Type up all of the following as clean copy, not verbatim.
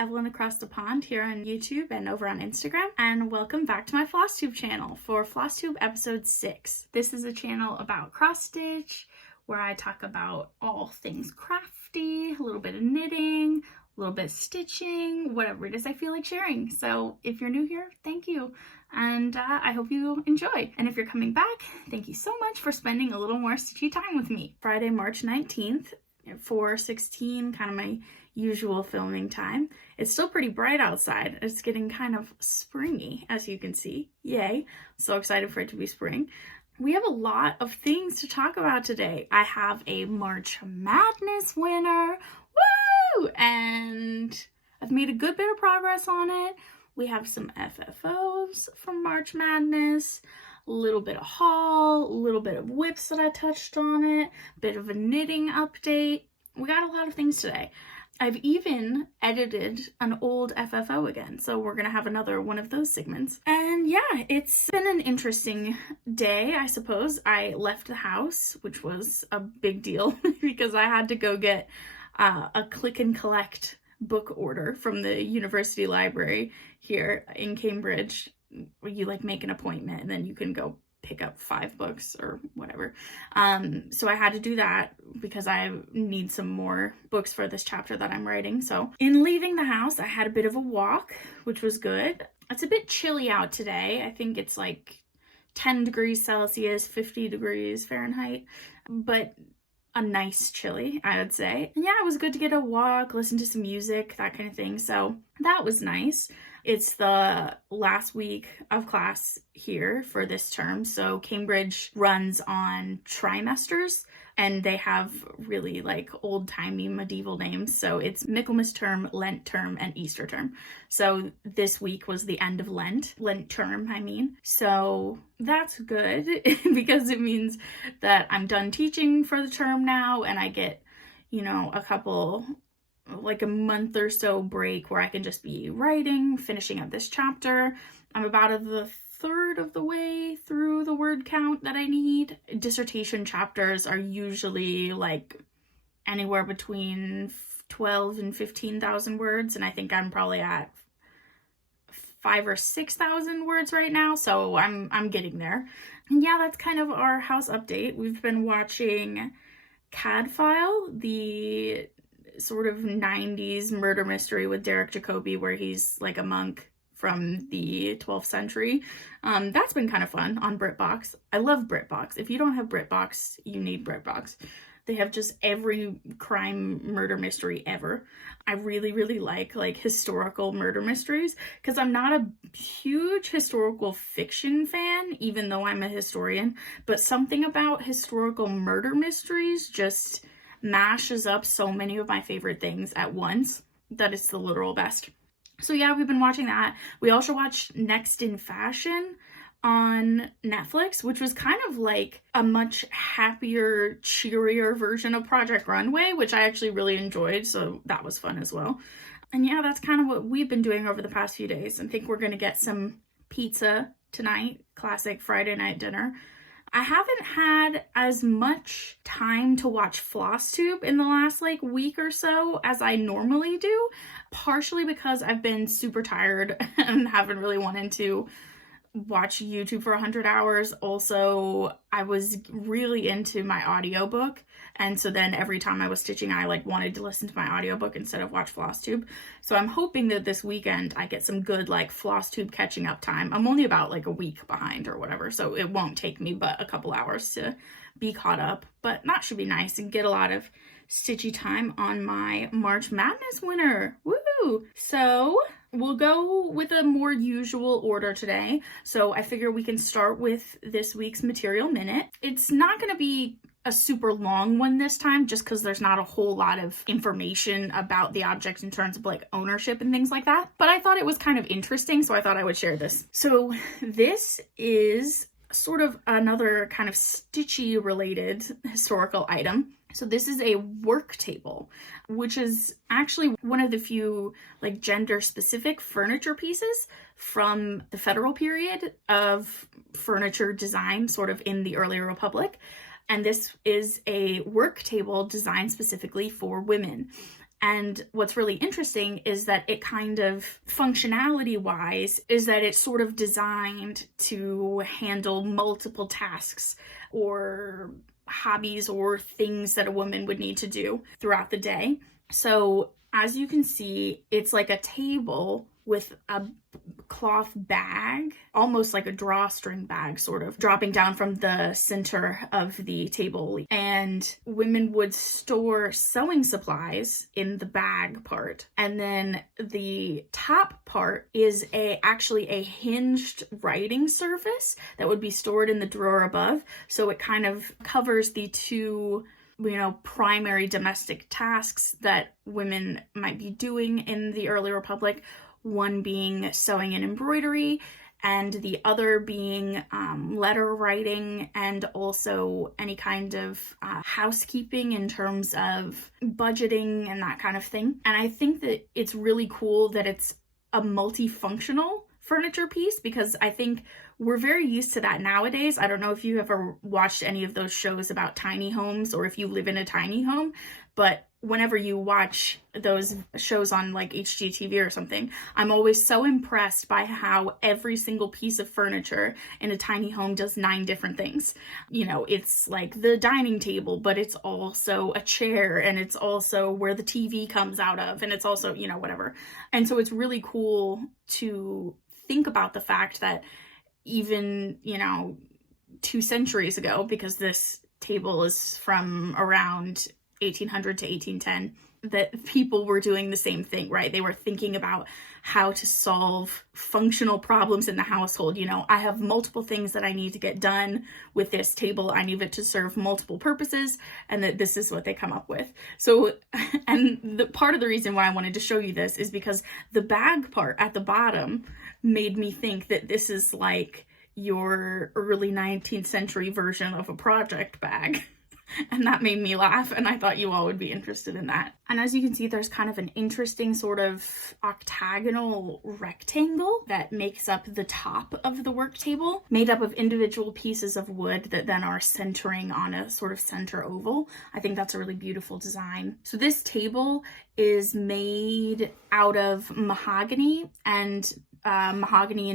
Evelyn across the pond here on YouTube and over on Instagram, and welcome back to my Flosstube channel for Flosstube episode 6. This is a channel about cross stitch where I talk about all things crafty, a little bit of knitting, a little bit of stitching, whatever it is I feel like sharing. So if you're new here, thank you. And I hope you enjoy. And if you're coming back, thank you so much for spending a little more stitchy time with me. Friday, March 19th, 4:16, kind of my usual filming time. It's still pretty bright outside. It's getting kind of springy, as you can see. Yay. So excited for it to be spring. We have a lot of things to talk about today. I have a March Madness winner. Woo! And I've made a good bit of progress on it. We have some FFOs from March Madness, a little bit of haul, a little bit of whips that I touched on it, a bit of a knitting update. We got a lot of things today. I've even edited an old FFO again, so we're gonna have another one of those segments. And yeah, it's been an interesting day, I suppose. I left the house, which was a big deal because I had to go get a click and collect book order from the university library here in Cambridge, where you like make an appointment and then you can go pick up 5 books or whatever. So I had to do that because I need some more books for this chapter that I'm writing. So in leaving the house, I had a bit of a walk, which was good. It's a bit chilly out today. I think it's like 10 degrees Celsius, 50 degrees Fahrenheit, but a nice chilly, I would say. And yeah, it was good to get a walk, listen to some music, that kind of thing. So that was nice. It's the last week of class here for this term. So Cambridge runs on trimesters and they have really like old-timey medieval names. So it's Michaelmas term, Lent term, and Easter term. So this week was the end of Lent term, I mean. So that's good because it means that I'm done teaching for the term now and I get, you know, like a month or so break where I can just be writing, finishing up this chapter. I'm about the third of the way through the word count that I need. Dissertation chapters are usually like anywhere between 12 and 15,000 words, and I think I'm probably at 5,000 or 6,000 words right now, so I'm getting there. And yeah, that's kind of our house update. We've been watching Cadfile, the sort of 90s murder mystery with Derek Jacobi where he's like a monk from the 12th century. That's been kind of fun on BritBox. I love BritBox. If you don't have BritBox, you need BritBox. They have just every crime murder mystery ever. I really, really like historical murder mysteries because I'm not a huge historical fiction fan, even though I'm a historian, but something about historical murder mysteries just mashes up so many of my favorite things at once that it's the literal best. So yeah, we've been watching that. We also watched Next in Fashion on Netflix, which was kind of like a much happier, cheerier version of Project Runway, which I actually really enjoyed, so that was fun as well. And yeah, that's kind of what we've been doing over the past few days. I think we're gonna get some pizza tonight, classic Friday night dinner. I haven't had as much time to watch Flosstube in the last like week or so as I normally do, partially because I've been super tired and haven't really wanted to watch YouTube for 100 hours. Also, I was really into my audiobook, and so then every time I was stitching I like wanted to listen to my audiobook instead of watch Flosstube. So I'm hoping that this weekend I get some good like Flosstube catching up time. I'm only about like a week behind or whatever, so it won't take me but a couple hours to be caught up, but that should be nice and get a lot of stitchy time on my March Madness winner. Woo! So we'll go with a more usual order today. So I figure we can start with this week's Material Minute. It's not going to be a super long one this time just because there's not a whole lot of information about the object in terms of like ownership and things like that. But I thought it was kind of interesting, so I thought I would share this. So this is sort of another kind of stitchy related historical item. So this is a work table, which is actually one of the few like gender specific furniture pieces from the federal period of furniture design, sort of in the early Republic. And this is a work table designed specifically for women. And what's really interesting is that it kind of, functionality-wise, is that it's sort of designed to handle multiple tasks or hobbies or things that a woman would need to do throughout the day. So as you can see, it's like a table with a cloth bag, almost like a drawstring bag, sort of, dropping down from the center of the table. And women would store sewing supplies in the bag part. And then the top part is actually a hinged writing surface that would be stored in the drawer above. So it kind of covers the two, primary domestic tasks that women might be doing in the early republic. One being sewing and embroidery, and the other being letter writing, and also any kind of housekeeping in terms of budgeting and that kind of thing. And I think that it's really cool that it's a multifunctional furniture piece, because I think we're very used to that nowadays. I don't know if you ever watched any of those shows about tiny homes, or if you live in a tiny home, but whenever you watch those shows on like HGTV or something, I'm always so impressed by how every single piece of furniture in a tiny home does 9 different things. It's like the dining table, but it's also a chair, and it's also where the TV comes out of, and it's also, whatever. And so it's really cool to think about the fact that even, 2 centuries ago, because this table is from around 1800 to 1810, that people were doing the same thing, right? They were thinking about how to solve functional problems in the household. I have multiple things that I need to get done with this table. I need it to serve multiple purposes, and that this is what they come up with. So, and the part of the reason why I wanted to show you this is because the bag part at the bottom made me think that this is like your early 19th century version of a project bag. And that made me laugh, and I thought you all would be interested in that. And as you can see, there's kind of an interesting sort of octagonal rectangle that makes up the top of the work table, made up of individual pieces of wood that then are centering on a sort of center oval. I think that's a really beautiful design. So this table is made out of mahogany and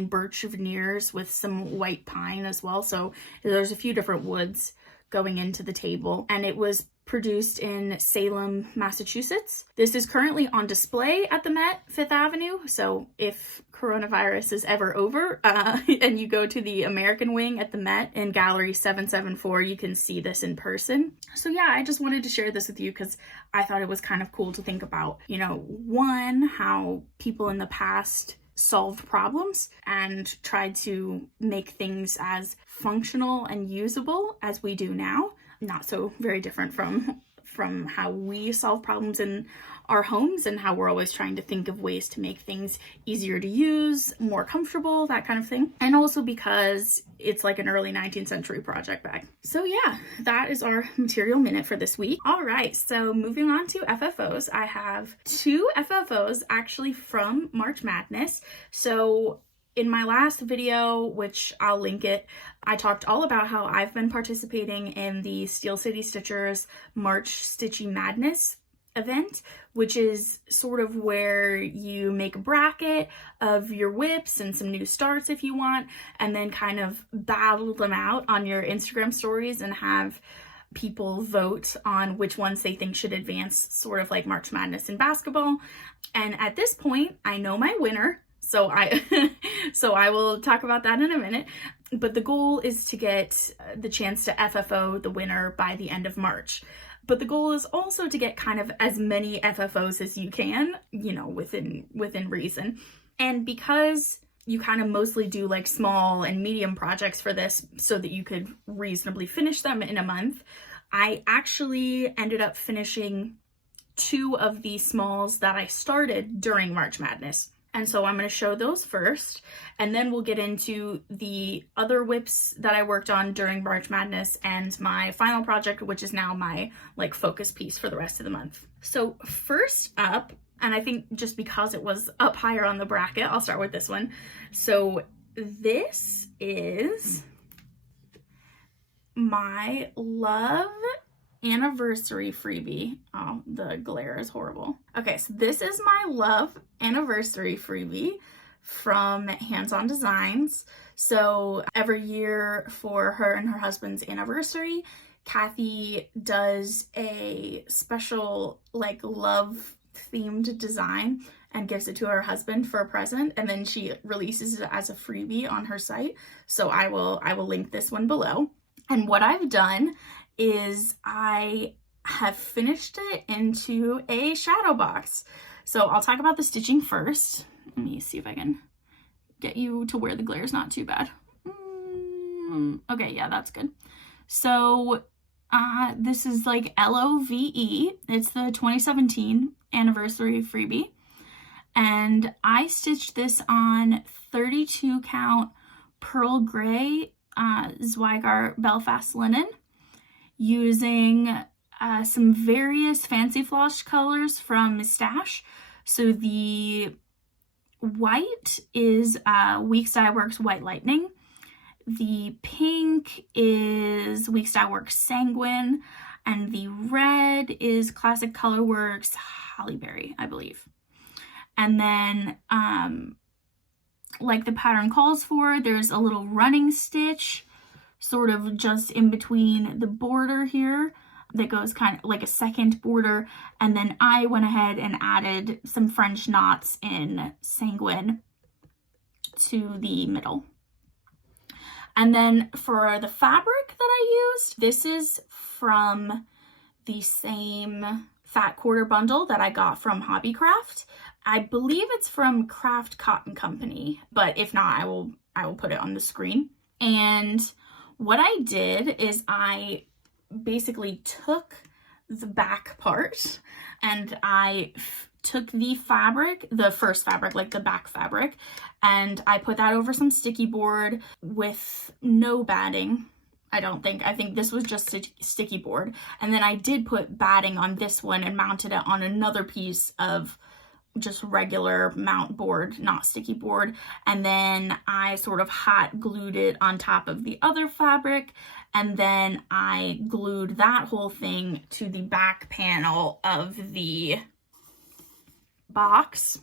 birch veneers with some white pine as well. So there's a few different woods going into the table, and it was produced in Salem, Massachusetts. This is currently on display at the Met, 5th Avenue. So if coronavirus is ever over and you go to the American wing at the Met in Gallery 774, you can see this in person. So yeah, I just wanted to share this with you because I thought it was kind of cool to think about, one, how people in the past solved problems and tried to make things as functional and usable as we do now. Not so very different from how we solve problems in our homes, and how we're always trying to think of ways to make things easier to use, more comfortable, that kind of thing. And also because it's like an early 19th century project bag. So yeah, that is our material minute for this week. All right, so moving on to FFOs. I have 2 FFOs actually from March Madness. So in my last video, which I'll link it, I talked all about how I've been participating in the Steel City Stitchers March Stitchy Madness event, which is sort of where you make a bracket of your whips and some new starts if you want, and then kind of battle them out on your Instagram stories and have people vote on which ones they think should advance, sort of like March Madness in basketball. And at this point, I know my winner. So I will talk about that in a minute, but the goal is to get the chance to FFO the winner by the end of March. But the goal is also to get kind of as many FFOs as you can, within reason. And because you kind of mostly do like small and medium projects for this so that you could reasonably finish them in a month, I actually ended up finishing 2 of the smalls that I started during March Madness. And so I'm going to show those first, and then we'll get into the other whips that I worked on during March Madness and my final project, which is now my focus piece for the rest of the month. So first up, and I think just because it was up higher on the bracket, I'll start with this one. So this is my love anniversary freebie. Oh, the glare is horrible. Okay, so this is my love anniversary freebie from Hands On Designs. So every year for her and her husband's anniversary, Kathy does a special like love themed design and gives it to her husband for a present, and then she releases it as a freebie on her site. So I will link this one below. And what I've done is I have finished it into a shadow box. So I'll talk about the stitching first. Let me see if I can get you to where the glare is not too bad. Okay, yeah, that's good. So this is like LOVE. It's the 2017 anniversary freebie. And I stitched this on 32 count pearl gray Zweigart Belfast linen using some various fancy floss colors from Stash. So the white is Weeks Dye Works White Lightning. The pink is Weeks Dye Works Sanguine. And the red is Classic Colorworks Hollyberry, I believe. And then, like the pattern calls for, there's a little running stitch sort of just in between the border here that goes kind of like a second border. And then I went ahead and added some French knots in Sanguine to the middle. And then for the fabric that I used, this is from the same fat quarter bundle that I got from Hobbycraft. I believe it's from Craft Cotton Company, but if not, I will put it on the screen. And what I did is I basically took the back part and I took the fabric, the first fabric, like the back fabric, and I put that over some sticky board with no batting. I think this was just a sticky board. And then I did put batting on this one and mounted it on another piece of just regular mount board, not sticky board. And then I sort of hot glued it on top of the other fabric. And then I glued that whole thing to the back panel of the box,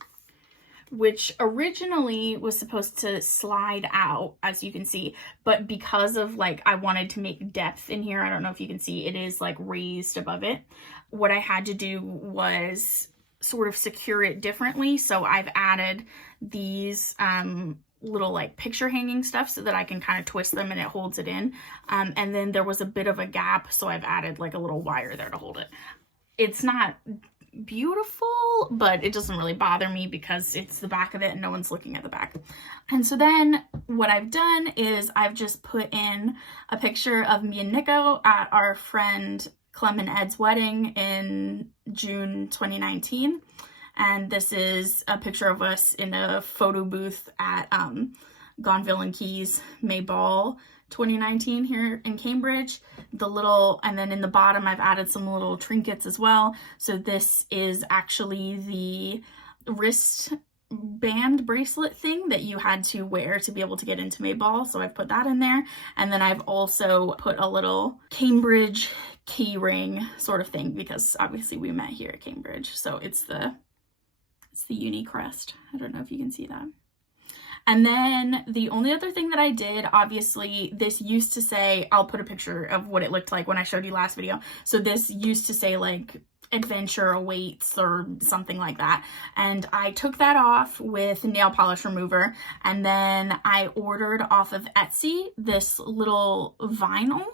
which originally was supposed to slide out, as you can see, but because of like, I wanted to make depth in here, I don't know if you can see, it is like raised above it. What I had to do was sort of secure it differently. So I've added these little like picture hanging stuff so that I can kind of twist them and it holds it in. And then there was a bit of a gap, so I've added like a little wire there to hold it. It's not beautiful, but it doesn't really bother me because it's the back of it and no one's looking at the back. And so then what I've done is I've just put in a picture of me and Nico at our friend Clem and Ed's wedding in June 2019. And this is a picture of us in a photo booth at Gonville and Keys May Ball 2019 here in Cambridge. And then in the bottom I've added some little trinkets as well. So this is actually the wrist band bracelet thing that you had to wear to be able to get into May Ball. So I've put that in there. And then I've also put a little Cambridge key ring sort of thing because obviously we met here at Cambridge. So it's the uni crest. I don't know if you can see that. And then the only other thing that I did, obviously this used to say, I'll put a picture of what it looked like when I showed you last video. So this used to say like adventure awaits or something like that. And I took that off with nail polish remover. And then I ordered off of Etsy this little vinyl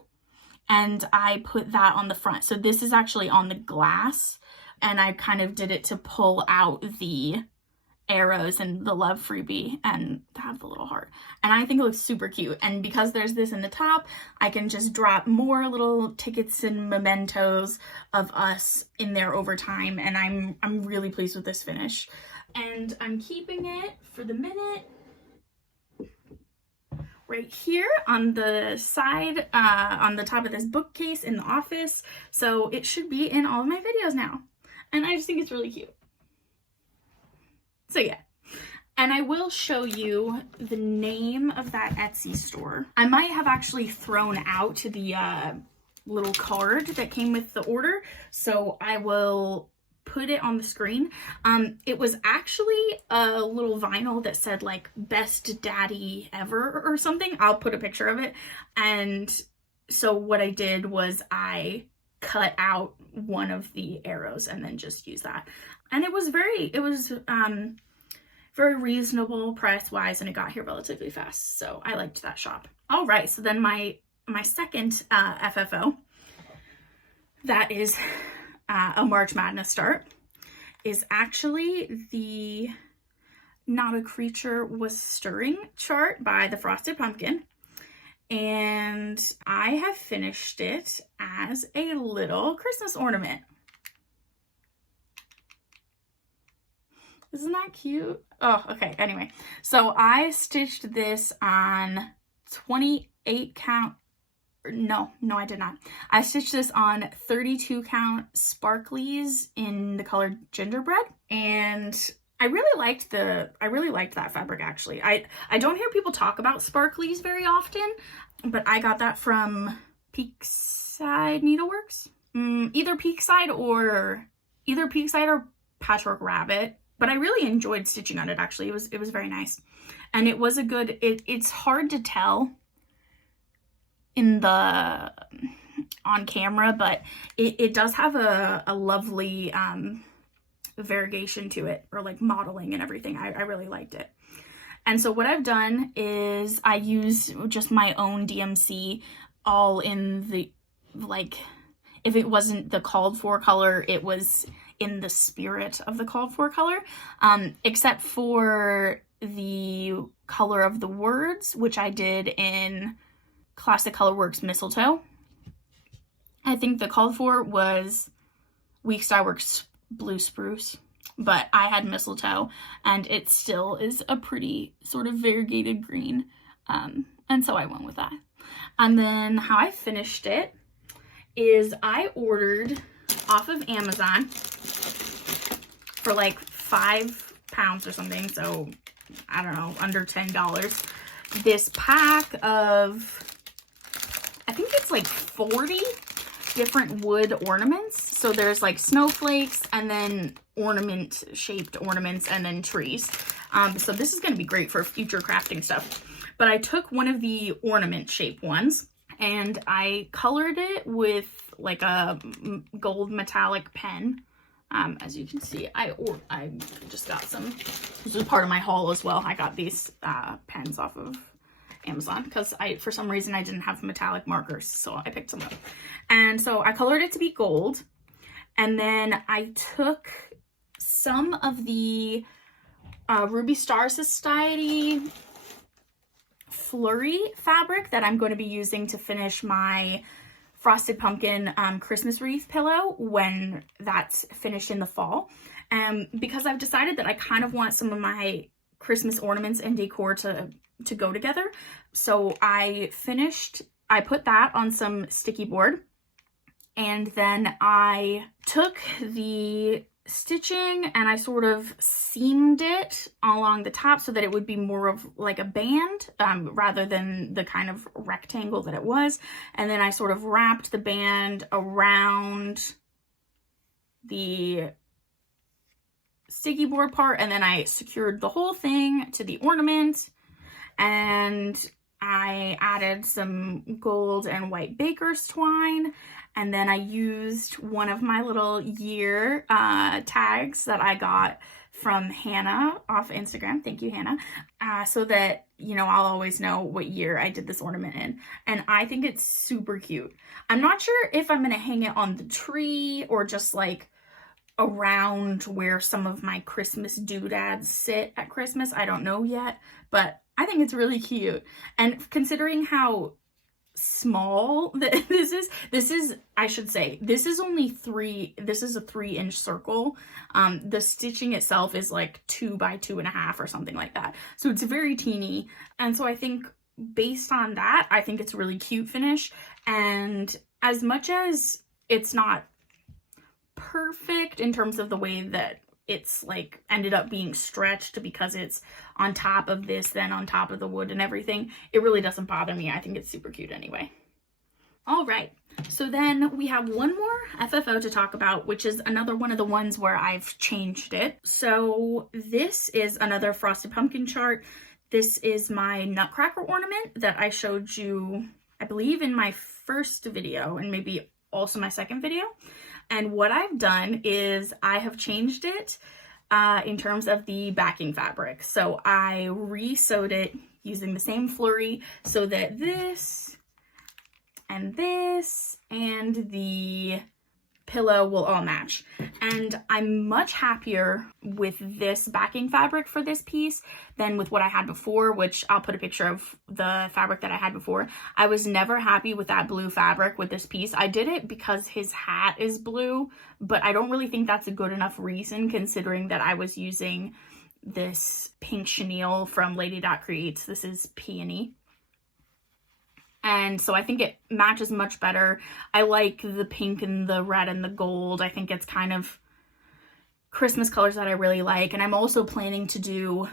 and I put that on the front. So this is actually on the glass and I kind of did it to pull out the arrows and the love freebie and have the little heart. And I think it looks super cute. And because there's this in the top, I can just drop more little tickets and mementos of us in there over time. And I'm really pleased with this finish. And I'm keeping it for the minute right here on the side, on the top of this bookcase in the office. So it should be in all of my videos now. And I just think it's really cute. So yeah, and I will show you the name of that Etsy store. I might have actually thrown out the little card that came with the order, so I will put it on the screen. It was actually a little vinyl that said like best daddy ever or something. I'll put a picture of it. And so what I did was I cut out one of the arrows and then just use that. And it was very reasonable price wise, and it got here relatively fast. So I liked that shop. All right, so then my second FFO, that is a March Madness start, is actually the Not a Creature Was Stirring chart by the Frosted Pumpkin. And I have finished it as a little Christmas ornament. Isn't that cute? Oh, okay. Anyway, so I stitched this on 28 count. No, I did not. I stitched this on 32 count sparklies in the color gingerbread, and I really liked that fabric actually. I don't hear people talk about sparklies very often, but I got that from Peakside Needleworks. Either Peakside or Patchwork Rabbit. But I really enjoyed stitching on it actually. It was very nice. And it was a good, it's hard to tell on camera, but it does have a lovely variegation to it, or like modeling and everything. I really liked it. And so what I've done is I used just my own DMC, all in the, like, if it wasn't the called for color, it was in the spirit of the called for color, except for the color of the words, which I did in Classic Colorworks Mistletoe. I think the called for was Weeks Dye Works Blue Spruce, but I had Mistletoe, and it still is a pretty sort of variegated green, and so I went with that. And then how I finished it is I ordered off of Amazon for like £5 or something, so I don't know, under $10, this pack of, I think it's like 40 different wood ornaments. So there's like snowflakes, and then ornament shaped ornaments, and then trees. So this is going to be great for future crafting stuff. But I took one of the ornament shaped ones and I colored it with like a gold metallic pen. As you can see, I just got some. This was part of my haul as well. I got these pens off of Amazon because for some reason I didn't have metallic markers, so I picked some up. And so I colored it to be gold, and then I took some of the Ruby Star Society flurry fabric that I'm going to be using to finish my Frosted Pumpkin Christmas wreath pillow when that's finished in the fall. Because I've decided that I kind of want some of my Christmas ornaments and decor to go together. So I put that on some sticky board, and then I took the stitching and I sort of seamed it along the top so that it would be more of like a band rather than the kind of rectangle that it was. And then I sort of wrapped the band around the sticky board part, and then I secured the whole thing to the ornament, and I added some gold and white baker's twine. And then I used one of my little year tags that I got from Hannah off Instagram. Thank you, Hannah. So that, you know, I'll always know what year I did this ornament in. And I think it's super cute. I'm not sure if I'm going to hang it on the tree or just like around where some of my Christmas doodads sit at Christmas. I don't know yet, but I think it's really cute. And considering how small this is, I should say, this is only this is a 3-inch circle. The stitching itself is like 2 by 2.5 or something like that. So it's very teeny. And so I think based on that, I think it's a really cute finish. And as much as it's not perfect in terms of the way that it's like ended up being stretched because it's on top of this, then on top of the wood and everything, it really doesn't bother me. I think it's super cute anyway. All right, so then we have one more FFO to talk about, which is another one of the ones where I've changed it. So this is another frosted pumpkin chart. This is my Nutcracker ornament that I showed you, I believe, in my first video and maybe also my second video. And what I've done is I have changed it in terms of the backing fabric. So I re-sewed it using the same flurry so that this and the pillow will all match. And I'm much happier with this backing fabric for this piece than with what I had before, which I'll put a picture of the fabric that I had before. I was never happy with that blue fabric with this piece. I did it because his hat is blue, but I don't really think that's a good enough reason considering that I was using this pink chenille from Lady Creates. This is Peony. And so I think it matches much better. I like the pink and the red and the gold. I think it's kind of Christmas colors that I really like. And I'm also planning to do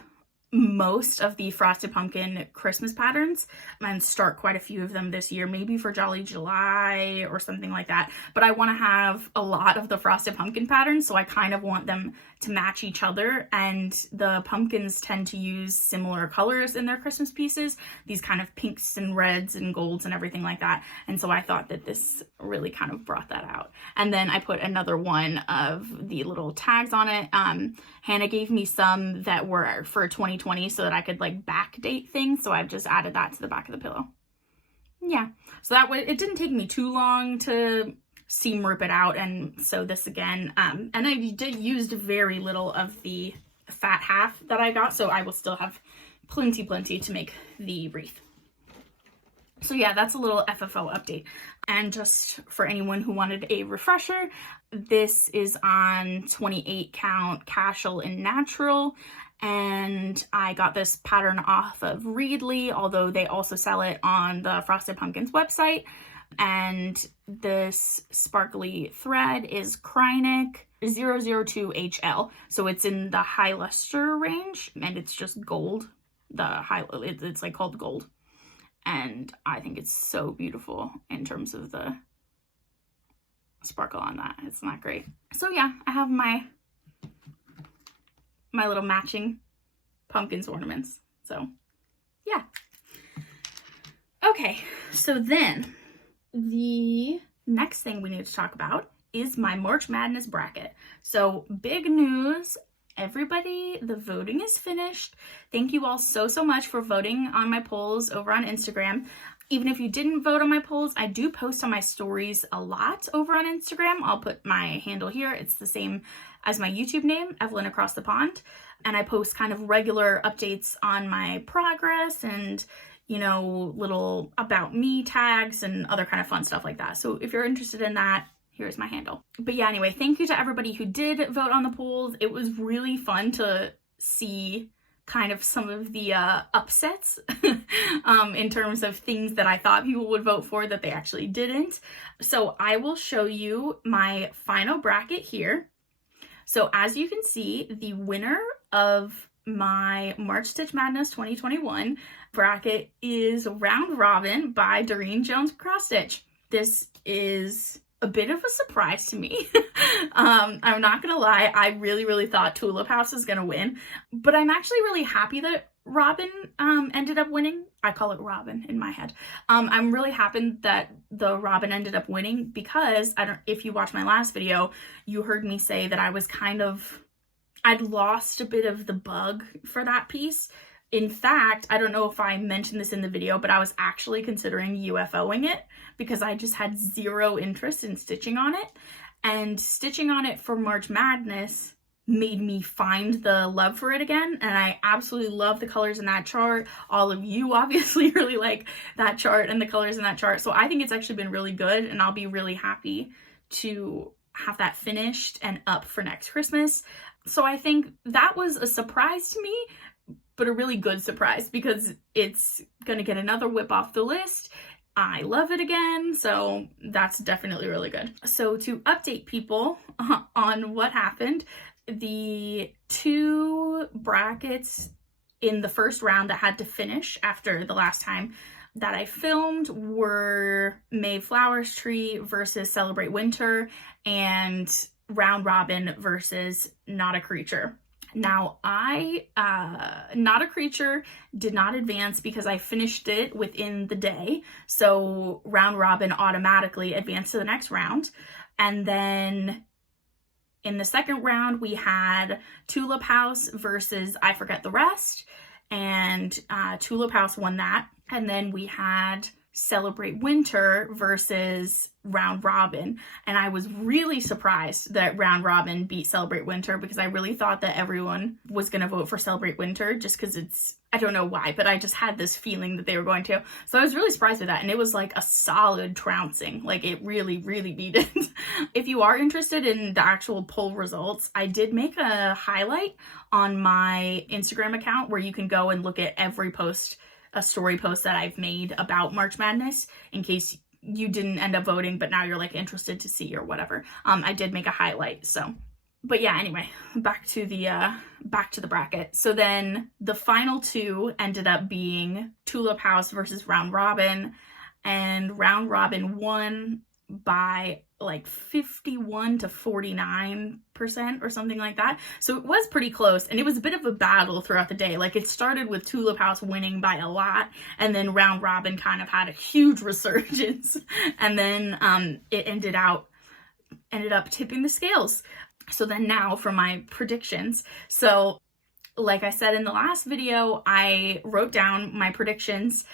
most of the Frosted Pumpkin Christmas patterns and start quite a few of them this year, maybe for Jolly July or something like that. But I want to have a lot of the Frosted Pumpkin patterns, so I kind of want them to match each other, and the pumpkins tend to use similar colors in their Christmas pieces, these kind of pinks and reds and golds and everything like that. And so I thought that this really kind of brought that out. And then I put another one of the little tags on it. Hannah gave me some that were for 2020 so that I could like backdate things, so I've just added that to the back of the pillow. Yeah, so that way it didn't take me too long to seam rip it out and sew this again. And I did use very little of the fat half that I got, so I will still have plenty to make the wreath. So yeah, that's a little FFO update. And just for anyone who wanted a refresher, this is on 28 count casual and natural. And I got this pattern off of Readly, although they also sell it on the Frosted Pumpkins website. And this sparkly thread is Krynic 002HL. So it's in the high luster range, and it's just gold. It's like called gold. And I think it's so beautiful in terms of the sparkle on that. It's not great. So yeah, I have my little matching pumpkins ornaments. So yeah. Okay, so then the next thing we need to talk about is my March Madness bracket. So big news, everybody, the voting is finished. Thank you all so much for voting on my polls over on Instagram. Even if you didn't vote on my polls, I do post on my stories a lot over on Instagram. I'll put my handle here. It's the same as my YouTube name, Evelyn Across the Pond. And I post kind of regular updates on my progress and, you know, little about me tags and other kind of fun stuff like that. So if you're interested in that, here's my handle. But yeah, anyway, thank you to everybody who did vote on the polls. It was really fun to see kind of some of the upsets in terms of things that I thought people would vote for that they actually didn't. So I will show you my final bracket here. So as you can see, the winner of my March Stitch Madness 2021 bracket is Round Robin by Doreen Jones Cross Stitch. This is a bit of a surprise to me. I'm not gonna lie, I really thought Tulip House was gonna win, but I'm actually really happy that Robin ended up winning. I call it Robin in my head. I'm really happy that the Robin ended up winning because if you watched my last video, you heard me say that I was I'd lost a bit of the bug for that piece. In fact, I don't know if I mentioned this in the video, but I was actually considering UFOing it because I just had zero interest in stitching on it. And stitching on it for March Madness made me find the love for it again. And I absolutely love the colors in that chart. All of you obviously really like that chart and the colors in that chart. So I think it's actually been really good, and I'll be really happy to have that finished and up for next Christmas. So I think that was a surprise to me, but a really good surprise because it's gonna get another whip off the list. I love it again, so that's definitely really good. So to update people on what happened, the two brackets in the first round that had to finish after the last time that I filmed were Mayflower's Tree versus Celebrate Winter and Round Robin versus Not a Creature. Now, Not a Creature did not advance because I finished it within the day. So Round Robin automatically advanced to the next round. And then in the second round, we had Tulip House versus I Forget the Rest. And Tulip House won that. And then we had Celebrate Winter versus Round Robin, and I was really surprised that Round Robin beat Celebrate Winter because I really thought that everyone was going to vote for Celebrate Winter just because it's, I don't know why, but I just had this feeling that they were going to. So I was really surprised with that, and it was like a solid trouncing. Like, it really, really beat it. If you are interested in the actual poll results, I did make a highlight on my Instagram account where you can go and look at every post, a story post that I've made about March Madness, in case you didn't end up voting, but now you're like interested to see or whatever. I did make a highlight, so. But yeah, anyway, back to the bracket. So then the final two ended up being Tulip House versus Round Robin, and Round Robin won by like 51 to 49% or something like that. So it was pretty close, and it was a bit of a battle throughout the day. Like, it started with Tulip House winning by a lot, and then Round Robin kind of had a huge resurgence, and then it ended up tipping the scales. So then now for my predictions. So like I said in the last video, I wrote down my predictions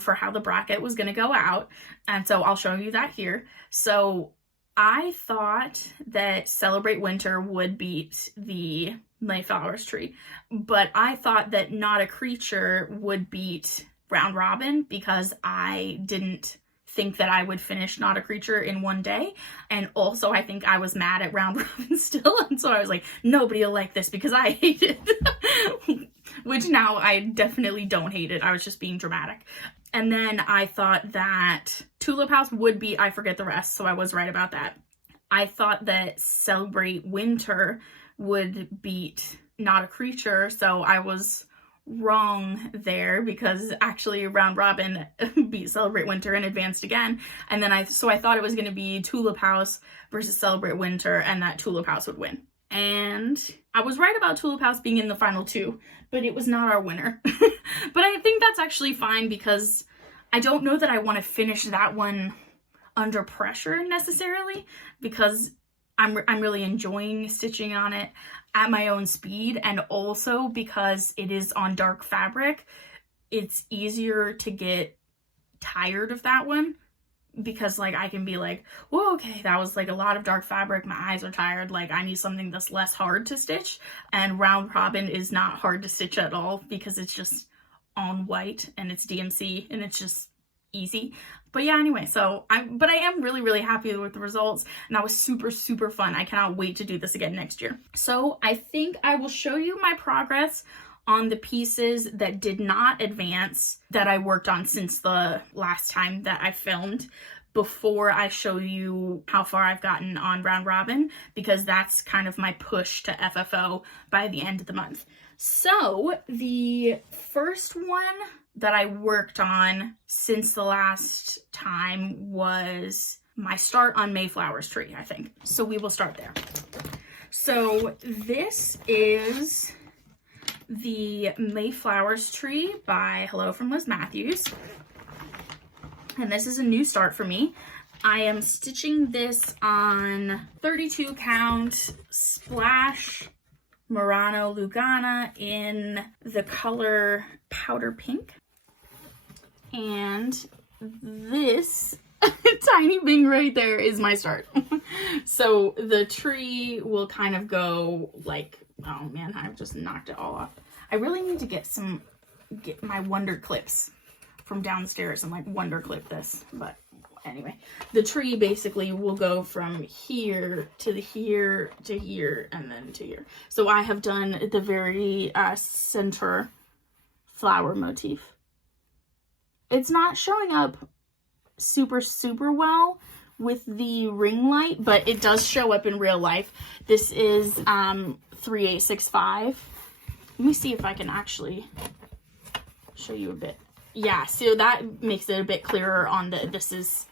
for how the bracket was going to go out, and so I'll show you that here. So I thought that Celebrate Winter would beat the Mayflower's Tree, but I thought that Not a Creature would beat Round Robin because I didn't think that I would finish Not a Creature in one day, and also I think I was mad at Round Robin still, and so I was like, nobody will like this because I hate it. Which now I definitely don't hate it. I was just being dramatic. And then I thought that Tulip House would beat I Forget the Rest, so I was right about that. I thought that Celebrate Winter would beat Not a Creature, so I was wrong there because actually Round Robin beat Celebrate Winter and advanced again. And then I thought it was going to be Tulip House versus Celebrate Winter, and that Tulip House would win. And I was right about Tulip House being in the final two, but it was not our winner. But I think that's actually fine because I don't know that I want to finish that one under pressure necessarily, because I'm really enjoying stitching on it at my own speed, and also because it is on dark fabric, it's easier to get tired of that one, because like I can be like, whoa, okay, that was like a lot of dark fabric, my eyes are tired, like I need something that's less hard to stitch. And Round Robin is not hard to stitch at all because it's just on white and it's DMC and it's just easy. But yeah, anyway, so I am really, really happy with the results, and that was super, super fun. I cannot wait to do this again next year. So I think I will show you my progress on the pieces that did not advance that I worked on since the last time that I filmed, before I show you how far I've gotten on Round Robin, because that's kind of my push to FFO by the end of the month. So the first one that I worked on since the last time was my start on Mayflower's Tree, I think. So we will start there. So this is the Mayflower's Tree by Hello from Liz Matthews. And this is a new start for me. I am stitching this on 32 count splash Murano Lugana in the color Powder Pink. And this tiny thing right there is my start. So the tree will kind of go like, oh man, I've just knocked it all off. I really need to get my Wonder Clips from downstairs and like Wonder Clip this. But anyway, the tree basically will go from here to here to here and then to here. So I have done the very center flower motif. It's not showing up super, super well with the ring light, but it does show up in real life. This is 3865. Let me see if I can actually show you a bit. yeah, so that makes it a bit clearer on this is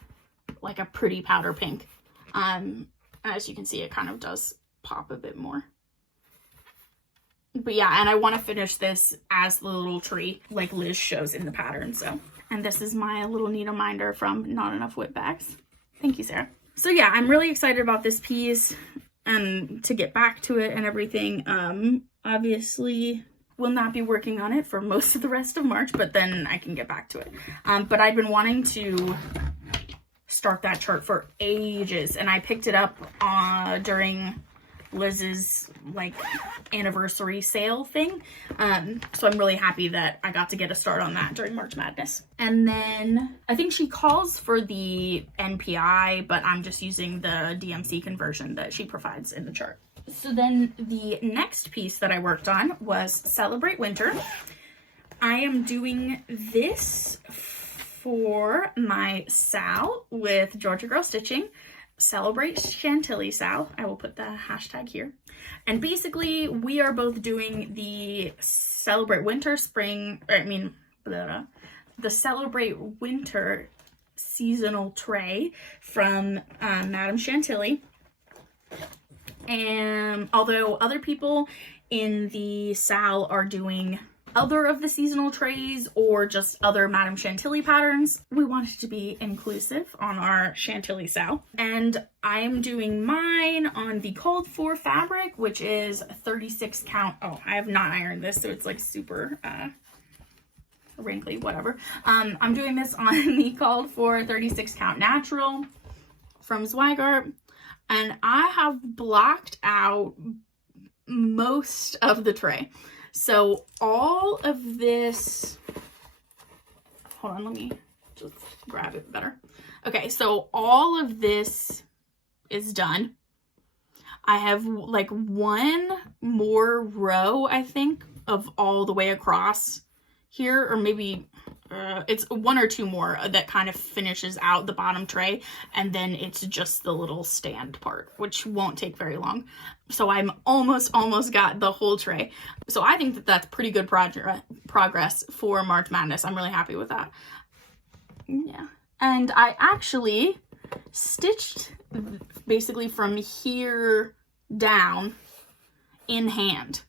like a pretty powder pink. As you can see, it kind of does pop a bit more. But yeah, and I want to finish this as the little tree like Liz shows in the pattern. So, and this is my little needle minder from Not Enough Whip Bags. Thank you, Sarah. So yeah, I'm really excited about this piece and to get back to it and everything. Obviously will not be working on it for most of the rest of March, but then I can get back to it. But I've been wanting to start that chart for ages, and I picked it up during Liz's like anniversary sale thing. So I'm really happy that I got to get a start on that during March Madness. And then I think she calls for the NPI, but I'm just using the DMC conversion that she provides in the chart. So then the next piece that I worked on was Celebrate Winter. I am doing this for my Sal with Georgia Girl Stitching. Celebrate Chantilly Sal. I will put the hashtag here. And basically we are both doing the Celebrate Winter the Celebrate Winter seasonal tray from Madame Chantilly. And although other people in the Sal are doing other of the seasonal trays or just other Madame Chantilly patterns, we wanted to be inclusive on our Chantilly Sal. And I'm doing mine on the called for fabric, which is 36 count. Oh, I have not ironed this, so it's like super wrinkly, whatever. I'm doing this on the called for 36 count natural from Zweigart. And I have blocked out most of the tray. So all of this, hold on, let me just grab it better. Okay, so all of this is done. I have like one more row, I think, of all the way across here, or maybe it's one or two more that kind of finishes out the bottom tray, and then it's just the little stand part, which won't take very long. So I'm almost got the whole tray. So I think that that's pretty good progress for March Madness. I'm really happy with that. Yeah. And I actually stitched basically from here down in hand.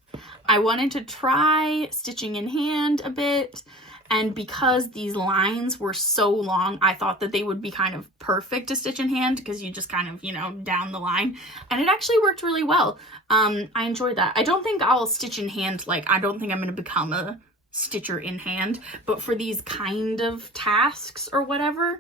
I wanted to try stitching in hand a bit, and because these lines were so long, I thought that they would be kind of perfect to stitch in hand because you just kind of, you know, down the line. And it actually worked really well. I enjoyed that. I don't think I'll stitch in hand, like, I don't think I'm going to become a stitcher in hand, but for these kind of tasks or whatever,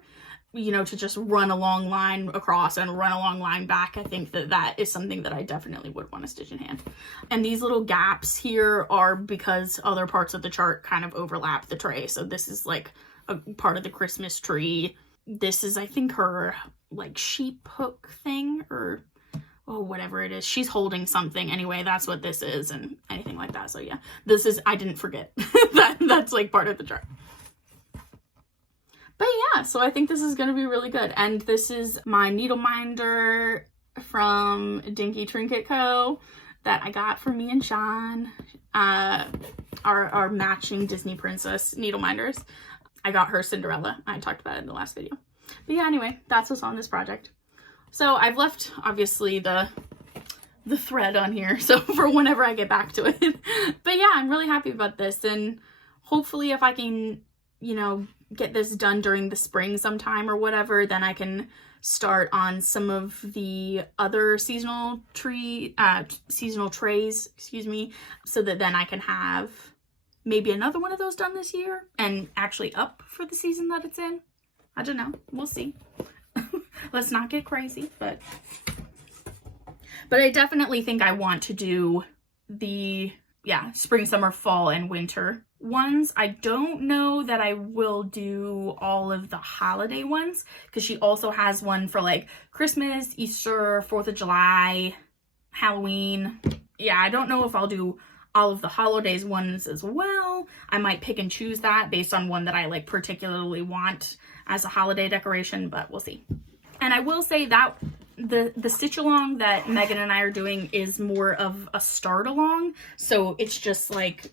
you know, to just run a long line across and run a long line back, I think that that is something that I definitely would want to stitch in hand. And these little gaps here are because other parts of the chart kind of overlap the tray. So this is like a part of the Christmas tree. This is, I think, her like sheep hook thing, or oh, whatever it is. She's holding something. Anyway, that's what this is, and anything like that. So yeah, this is, I didn't forget that's like part of the chart. But yeah, so I think this is going to be really good. And this is my needle minder from Dinky Trinket Co. that I got for me and Sean. Our matching Disney Princess needle minders. I got her Cinderella. I talked about it in the last video. But yeah, anyway, that's what's on this project. So I've left, obviously, the thread on here, so for whenever I get back to it. But yeah, I'm really happy about this. And hopefully if I can, you know, get this done during the spring sometime or whatever, then I can start on some of the other seasonal trays, excuse me, so that then I can have maybe another one of those done this year and actually up for the season that it's in. I don't know. We'll see. Let's not get crazy, but I definitely think I want to do the, yeah, spring, summer, fall, and winter ones. I don't know that I will do all of the holiday ones because she also has one for like Christmas, Easter, 4th of July, Halloween. Yeah, I don't know if I'll do all of the holidays ones as well. I might pick and choose that based on one that I like particularly want as a holiday decoration, but we'll see. And I will say that the stitch along that Megan and I are doing is more of a start along. So it's just like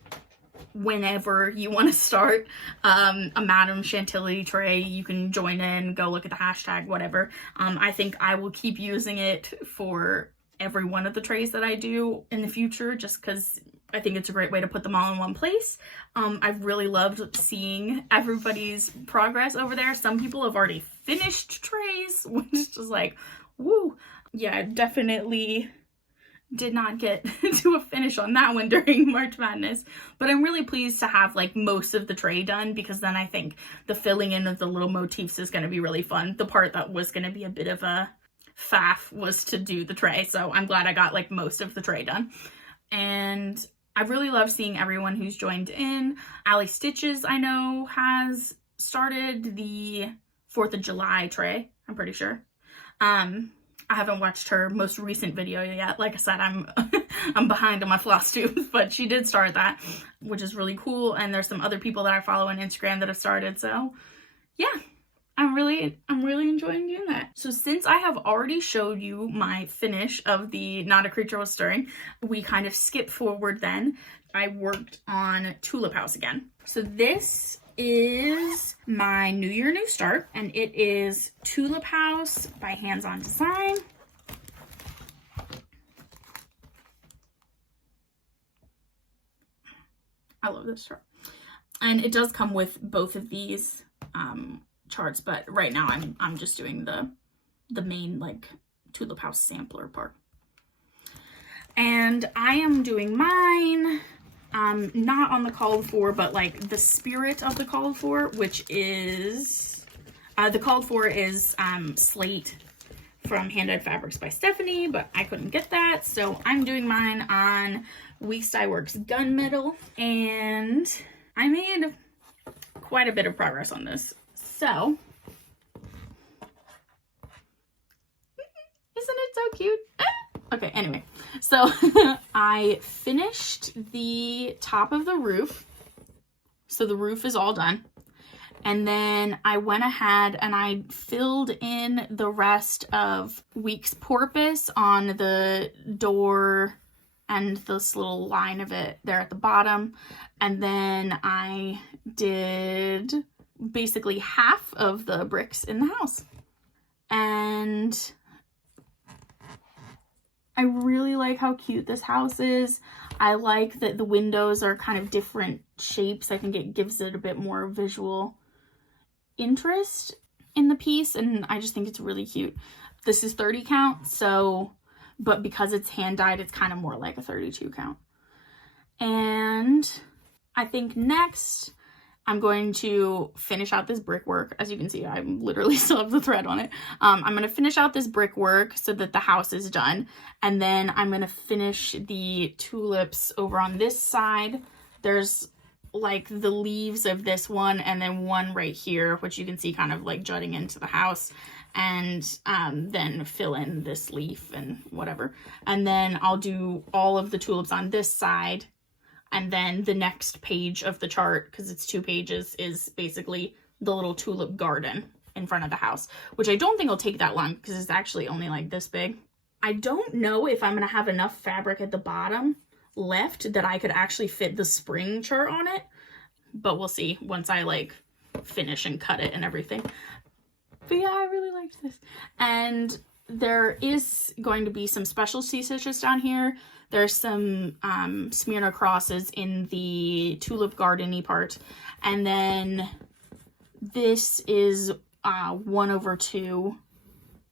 whenever you want to start a Madame Chantilly tray. You can join in, go look at the hashtag, whatever. I think I will keep using it for every one of the trays that I do in the future, just because I think it's a great way to put them all in one place. I've really loved seeing everybody's progress over there. Some people have already finished trays, which is just like, woo. Yeah, definitely did not get to a finish on that one during March Madness, but I'm really pleased to have like most of the tray done, because then I think the filling in of the little motifs is going to be really fun. The part that was going to be a bit of a faff was to do the tray, so I'm glad I got like most of the tray done. And I really love seeing everyone who's joined in. Allie Stitches, I know, has started the 4th of July tray, I'm pretty sure. I haven't watched her most recent video yet. Like I said, I'm behind on my Flosstube, but she did start that, which is really cool. And there's some other people that I follow on Instagram that have started. So yeah, I'm really enjoying doing that. So since I have already showed you my finish of the Not a Creature Was Stirring, we kind of skip forward then. I worked on Tulip House again. So this is my New Year New Start, and it is Tulip House by Hands On Design. I love this chart, and it does come with both of these charts, but right now I'm just doing the main like Tulip House sampler part, and I am doing mine not on the called for, but like the spirit of the called for, which is the called for is Slate from Hand Dyed Fabrics by Stephanie, but I couldn't get that, so I'm doing mine on Weeks Dye Works Gunmetal, and I made quite a bit of progress on this. So isn't it so cute? Okay, anyway, so I finished the top of the roof, so the roof is all done, and then I went ahead and I filled in the rest of Weeks Porpoise on the door and this little line of it there at the bottom, and then I did basically half of the bricks in the house, and I really like how cute this house is. I like that the windows are kind of different shapes. I think it gives it a bit more visual interest in the piece, and I just think it's really cute. This is 30 count, so, but because it's hand dyed, it's kind of more like a 32 count. And I think next I'm going to finish out this brickwork. As you can see, I literally still have the thread on it. I'm going to finish out this brickwork so that the house is done. And then I'm going to finish the tulips over on this side. There's like the leaves of this one and then one right here, which you can see kind of like jutting into the house. And then fill in this leaf and whatever. And then I'll do all of the tulips on this side. And then the next page of the chart, because it's 2 pages, is basically the little tulip garden in front of the house, which I don't think will take that long because it's actually only like this big. I don't know if I'm going to have enough fabric at the bottom left that I could actually fit the spring chart on it, but we'll see once I like finish and cut it and everything. But yeah, I really liked this. And there is going to be some specialty stitches down here. There's some Smyrna crosses in the tulip garden-y part. And then this is 1/2,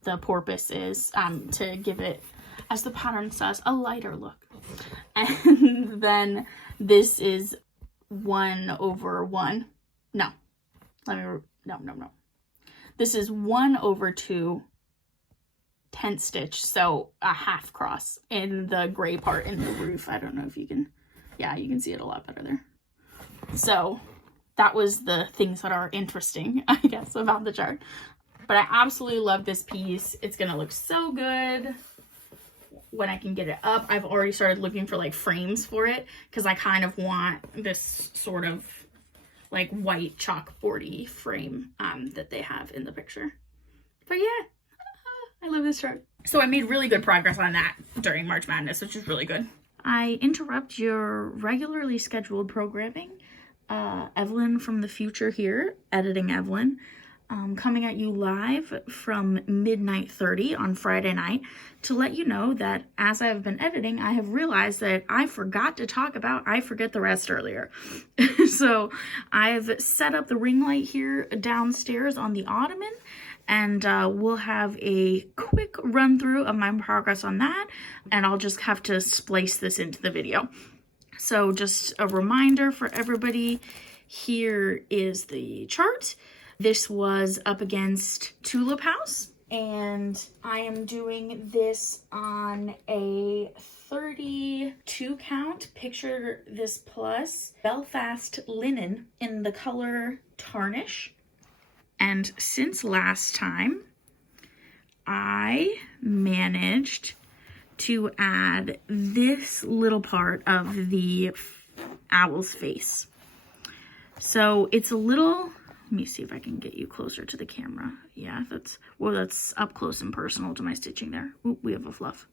the porpoise is, to give it, as the pattern says, a lighter look. And then this is 1/1. No. No. This is 1/2 tent stitch, so a half cross in the gray part in the roof. I don't know if you can, yeah, you can see it a lot better there. So that was the things that are interesting, I guess, about the chart. But I absolutely love this piece. It's gonna look so good when I can get it up. I've already started looking for like frames for it because I kind of want this sort of like white chalkboardy frame that they have in the picture. But yeah, I love this chart. So I made really good progress on that during March Madness, which is really good. I interrupt your regularly scheduled programming. Evelyn from the future here, editing Evelyn, coming at you live from midnight 30 on Friday night to let you know that as I've been editing, I have realized that I forgot to talk about I Forget the Rest earlier. So I've set up the ring light here downstairs on the ottoman, and we'll have a quick run through of my progress on that, and I'll just have to splice this into the video. So just a reminder for everybody, here is the chart. This was up against Tulip House, and I am doing this on a 32 count, picture this plus, Belfast linen in the color Tarnish. And since last time, I managed to add this little part of the owl's face. So it's a little, let me see if I can get you closer to the camera. Yeah, that's up close and personal to my stitching there. Ooh, we have a fluff.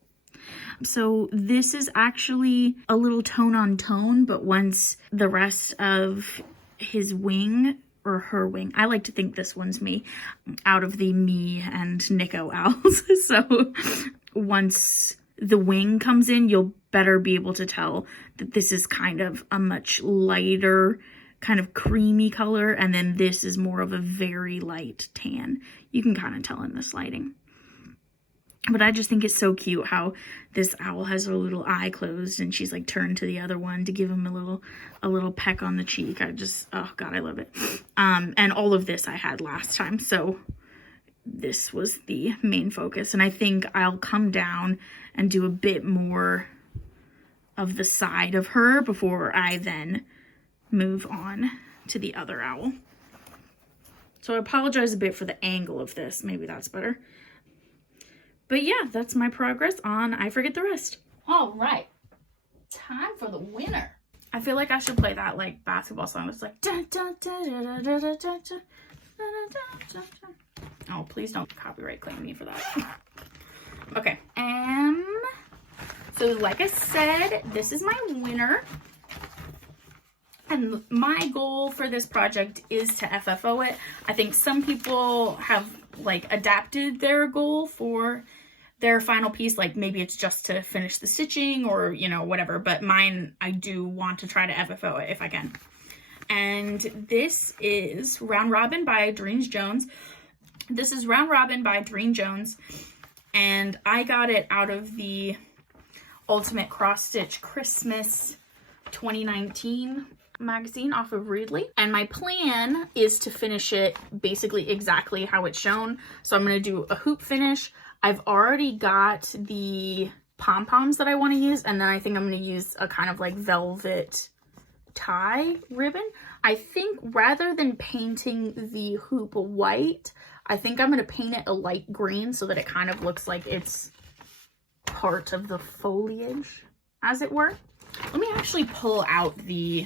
So this is actually a little tone on tone, but once the rest of his wing, or her wing, I like to think this one's me, out of the me and Nico owls. So once the wing comes in, you'll better be able to tell that this is kind of a much lighter, kind of creamy color, and then this is more of a very light tan. You can kind of tell in this lighting. But I just think it's so cute how this owl has her little eye closed and she's like turned to the other one to give him a little peck on the cheek. Oh God, I love it. And all of this I had last time, so this was the main focus. And I think I'll come down and do a bit more of the side of her before I then move on to the other owl. So I apologize a bit for the angle of this. Maybe that's better. But yeah, that's my progress on I Forget the Rest. All right, time for the winner. I feel like I should play that like basketball song. It's like da, da, da, da, da, da, da, da, da, da. Oh, please don't copyright claim me for that. Okay, so like I said, this is my winner. And my goal for this project is to FFO it. I think some people have like adapted their goal for their final piece, like maybe it's just to finish the stitching or, you know, whatever, but mine, I do want to try to FFO it if I can. And this is Round Robin by Doreen Jones. This is Round Robin by Doreen Jones, and I got it out of the Ultimate Cross Stitch Christmas 2019 magazine off of Readly, and my plan is to finish it basically exactly how it's shown. So I'm going to do a hoop finish. I've already got the pom-poms that I want to use, and then I think I'm going to use a kind of like velvet tie ribbon. I think rather than painting the hoop white, I think I'm going to paint it a light green so that it kind of looks like it's part of the foliage, as it were. Let me actually pull out the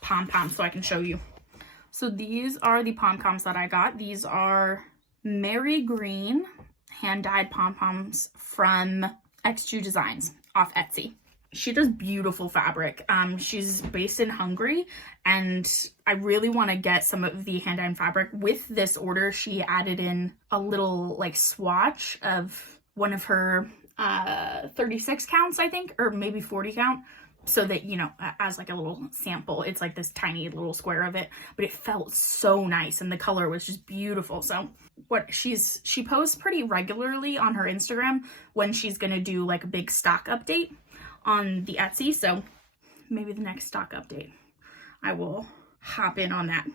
pom-poms so I can show you. So these are the pom-poms that I got. These are Merry Green hand-dyed pom-poms from XG Designs off Etsy. She does beautiful fabric. She's based in Hungary, and I really want to get some of the hand-dyed fabric. With this order, she added in a little like swatch of one of her 36 counts, I think, or maybe 40 count, so that, you know, as like a little sample. It's like this tiny little square of it, but it felt so nice and the color was just beautiful. So she posts pretty regularly on her Instagram when she's gonna do like a big stock update on the Etsy. So maybe the next stock update I will hop in on that.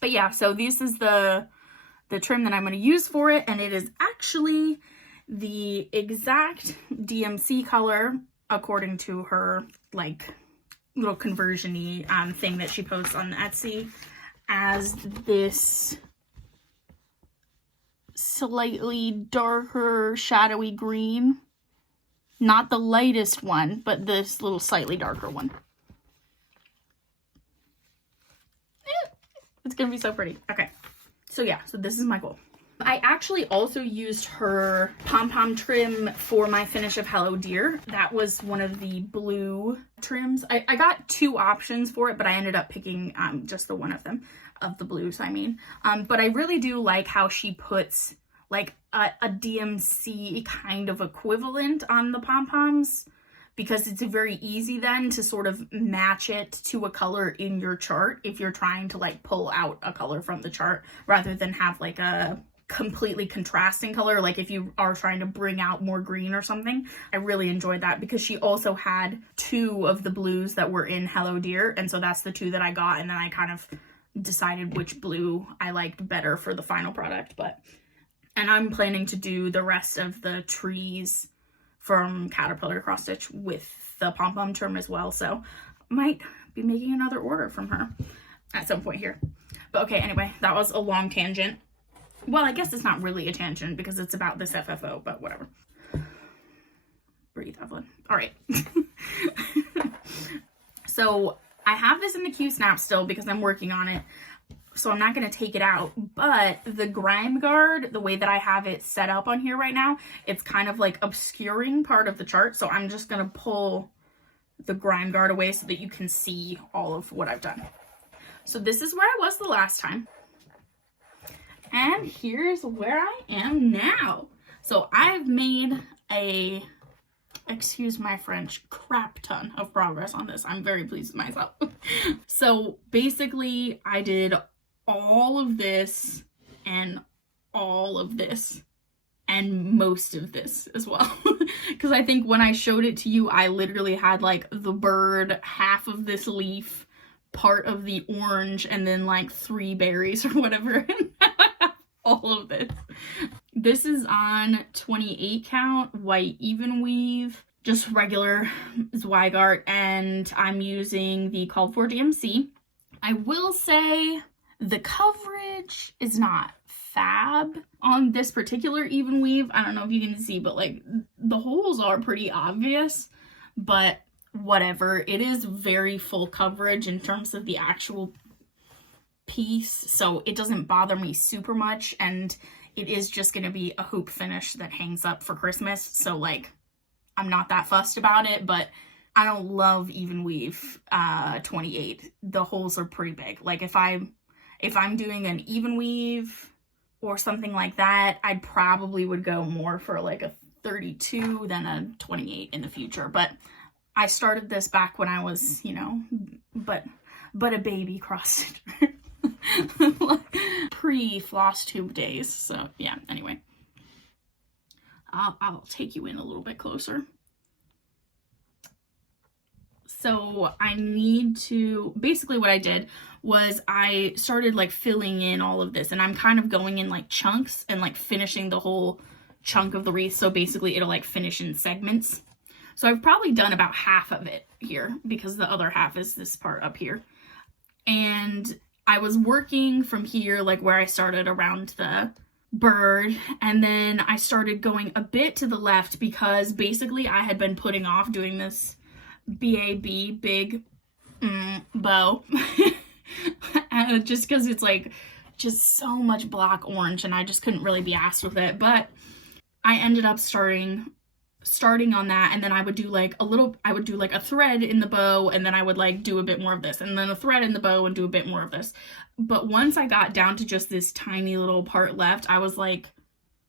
But yeah, so this is the trim that I'm going to use for it, and it is actually the exact DMC color according to her like little conversion-y thing that she posts on Etsy as this slightly darker shadowy green. Not the lightest one, but this little slightly darker one. It's gonna be so pretty. Okay, so yeah, so this is my goal. I actually also used her pom-pom trim for my finish of Hello Dear. That was one of the blue trims. I got 2 options for it, but I ended up picking just the one of them, of the blues, I mean. But I really do like how she puts like a DMC kind of equivalent on the pom-poms, because it's very easy then to sort of match it to a color in your chart if you're trying to like pull out a color from the chart, rather than have like a completely contrasting color, like if you are trying to bring out more green or something. I really enjoyed that because she also had 2 of the blues that were in Hello Dear, and so that's the 2 that I got, and then I kind of decided which blue I liked better for the final product. And I'm planning to do the rest of the trees from Caterpillar cross stitch with the pom-pom trim as well, so might be making another order from her at some point here. But okay, anyway, that was a long tangent. Well, I guess it's not really a tangent because it's about this FFO, but whatever. Breathe, Evelyn. All right. So I have this in the Q-snap still because I'm working on it, so I'm not going to take it out. But the grime guard, the way that I have it set up on here right now, it's kind of like obscuring part of the chart. So I'm just going to pull the grime guard away so that you can see all of what I've done. So this is where I was the last time. And here's where I am now. So I've made a, excuse my French, crap ton of progress on this. I'm very pleased with myself. So basically I did all of this and all of this and most of this as well. Because I think when I showed it to you, I literally had like the bird, half of this leaf, part of the orange, and then like 3 berries or whatever. All of this. This is on 28 count white even weave, just regular Zweigart, and I'm using the called for DMC. I will say the coverage is not fab on this particular even weave. I don't know if you can see, but like the holes are pretty obvious, but whatever. It is very full coverage in terms of the actual piece, so it doesn't bother me super much, and it is just going to be a hoop finish that hangs up for Christmas, so like I'm not that fussed about it. But I don't love even weave 28. The holes are pretty big. Like if I'm doing an even weave or something like that, I'd probably would go more for like a 32 than a 28 in the future. But I started this back when I was, you know, but a baby cross stitcher. Pre-Flosstube days. So yeah, anyway, I'll take you in a little bit closer. So I need to, basically what I did was I started like filling in all of this, and I'm kind of going in like chunks and like finishing the whole chunk of the wreath. So basically it'll like finish in segments. So I've probably done about half of it here because the other half is this part up here. And I was working from here, like where I started around the bird, and then I started going a bit to the left because basically I had been putting off doing this BAB, big bow, and just because it's like just so much black orange and I just couldn't really be asked with it. But I ended up starting on that, and then I would do like a thread in the bow, and then I would like do a bit more of this, and then a thread in the bow and do a bit more of this. But once I got down to just this tiny little part left, I was like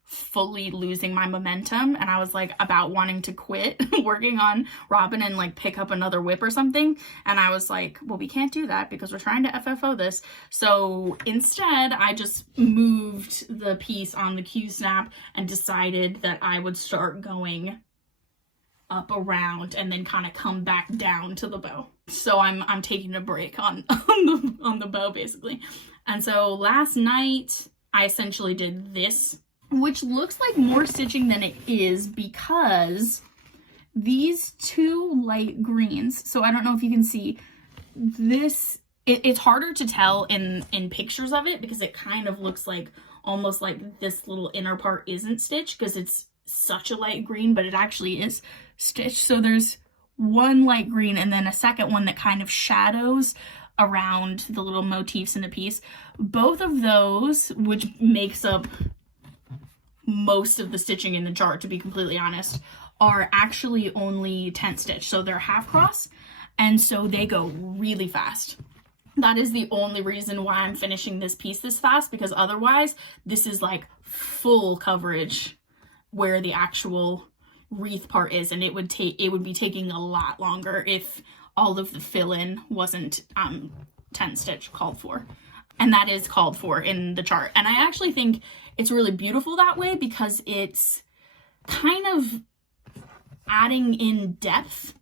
fully losing my momentum, and I was like about wanting to quit working on Robin and like pick up another whip or something. And I was like, well, we can't do that because we're trying to FFO this. So instead I just moved the piece on the Q-snap and decided that I would start going up around and then kind of come back down to the bow. So I'm taking a break on the bow basically. And so last night I essentially did this, which looks like more stitching than it is because these 2 light greens, so I don't know if you can see this, it's harder to tell in pictures of it because it kind of looks like almost like this little inner part isn't stitched because it's such a light green, but it actually is stitched. So there's one light green and then a second one that kind of shadows around the little motifs in the piece. Both of those, which makes up most of the stitching in the chart, to be completely honest, are actually only 10 stitch. So they're half cross, and so they go really fast. That is the only reason why I'm finishing this piece this fast, because otherwise this is like full coverage where the actual wreath part is, and it would be taking a lot longer if all of the fill-in wasn't 10 stitch called for. And that is called for in the chart. And I actually think it's really beautiful that way, because it's kind of adding in depth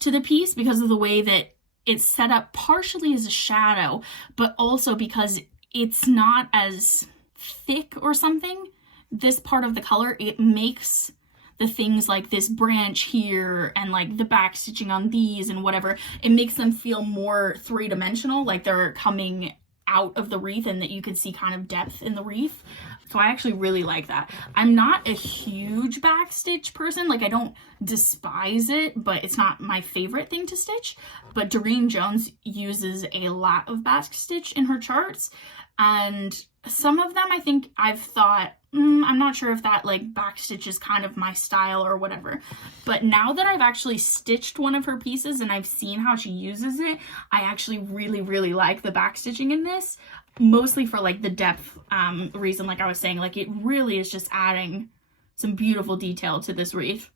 to the piece because of the way that it's set up, partially as a shadow, but also because it's not as thick or something. This part of the color, it makes the things like this branch here and like the back stitching on these and whatever, it makes them feel more three-dimensional, like they're coming out of the wreath and that you could see kind of depth in the wreath. So I actually really like that. I'm not a huge back stitch person. Like, I don't despise it, but it's not my favorite thing to stitch. But Doreen Jones uses a lot of back stitch in her charts, and some of them I think I've thought, I'm not sure if that like back stitch is kind of my style or whatever. But now that I've actually stitched one of her pieces and I've seen how she uses it, I actually really, really like the back stitching in this, mostly for like the depth reason. Like I was saying, like it really is just adding some beautiful detail to this wreath.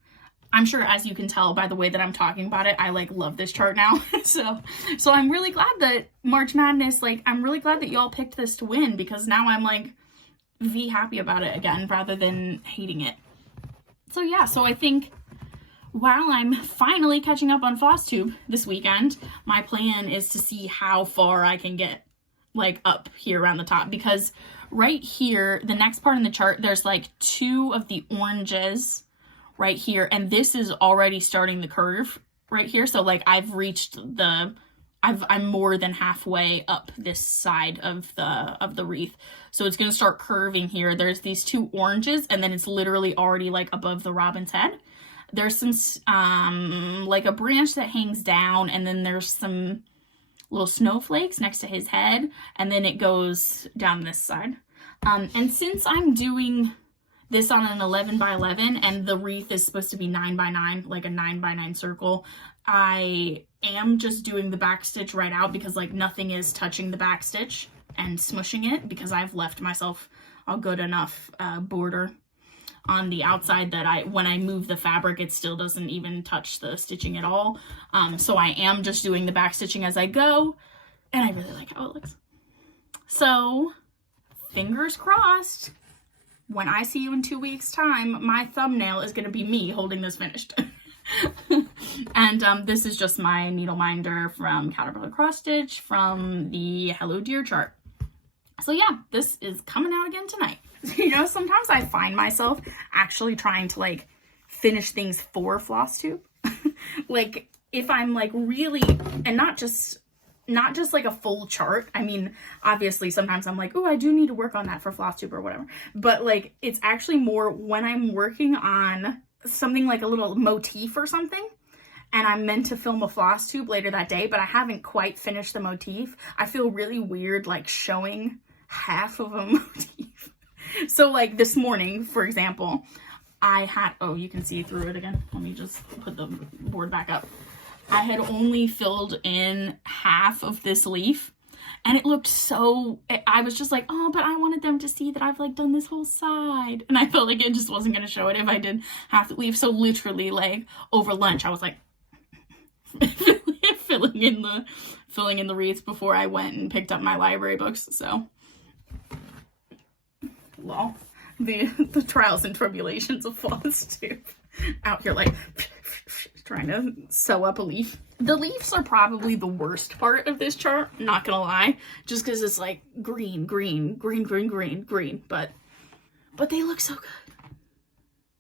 I'm sure, as you can tell by the way that I'm talking about it, I like love this chart now. so I'm really glad that March Madness, like I'm really glad that y'all picked this to win, because now I'm like happy about it again rather than hating it. So yeah, so I think while I'm finally catching up on Flosstube this weekend, my plan is to see how far I can get like up here around the top, because right here, the next part in the chart, there's like 2 of the oranges right here, and this is already starting the curve right here. So like I've reached the, I'm more than halfway up this side of the wreath. So it's going to start curving here. There's these 2 oranges, and then it's literally already like above the robin's head. There's some like a branch that hangs down, and then there's some little snowflakes next to his head, and then it goes down this side. And since I'm doing this on an 11 by 11 and the wreath is supposed to be 9 by 9, like a 9 by 9 circle, I am just doing the back stitch right out, because like nothing is touching the back stitch and smushing it, because I've left myself a good enough border on the outside that when I move the fabric, it still doesn't even touch the stitching at all. So I am just doing the back stitching as I go, and I really like how it looks. So fingers crossed, when I see you in 2 weeks time, my thumbnail is going to be me holding this finished. And this is just my needle minder from Caterpillar Cross Stitch from the Hello Dear chart. So yeah, this is coming out again tonight. You know, sometimes I find myself actually trying to like finish things for Flosstube. Like if I'm like really, and not just like a full chart. I mean, obviously sometimes I'm like, oh, I do need to work on that for Flosstube or whatever. But like, it's actually more when I'm working on something like a little motif or something, and I'm meant to film a Flosstube later that day, but I haven't quite finished the motif. I feel really weird like showing half of a motif. So like this morning, for example, I had, oh, you can see through it again. Let me just put the board back up. I had only filled in half of this leaf, and it looked so, I was just like, oh, but I wanted them to see that I've like done this whole side, and I felt like it just wasn't going to show it if I did half the leaf. So literally like over lunch, I was like filling in the wreaths before I went and picked up my library books. So lol, the trials and tribulations of Flosstube out here like trying to sew up a leaf. The leaves are probably the worst part of this chart, not gonna lie, just because it's like green, green, green, green, green, green, but they look so good.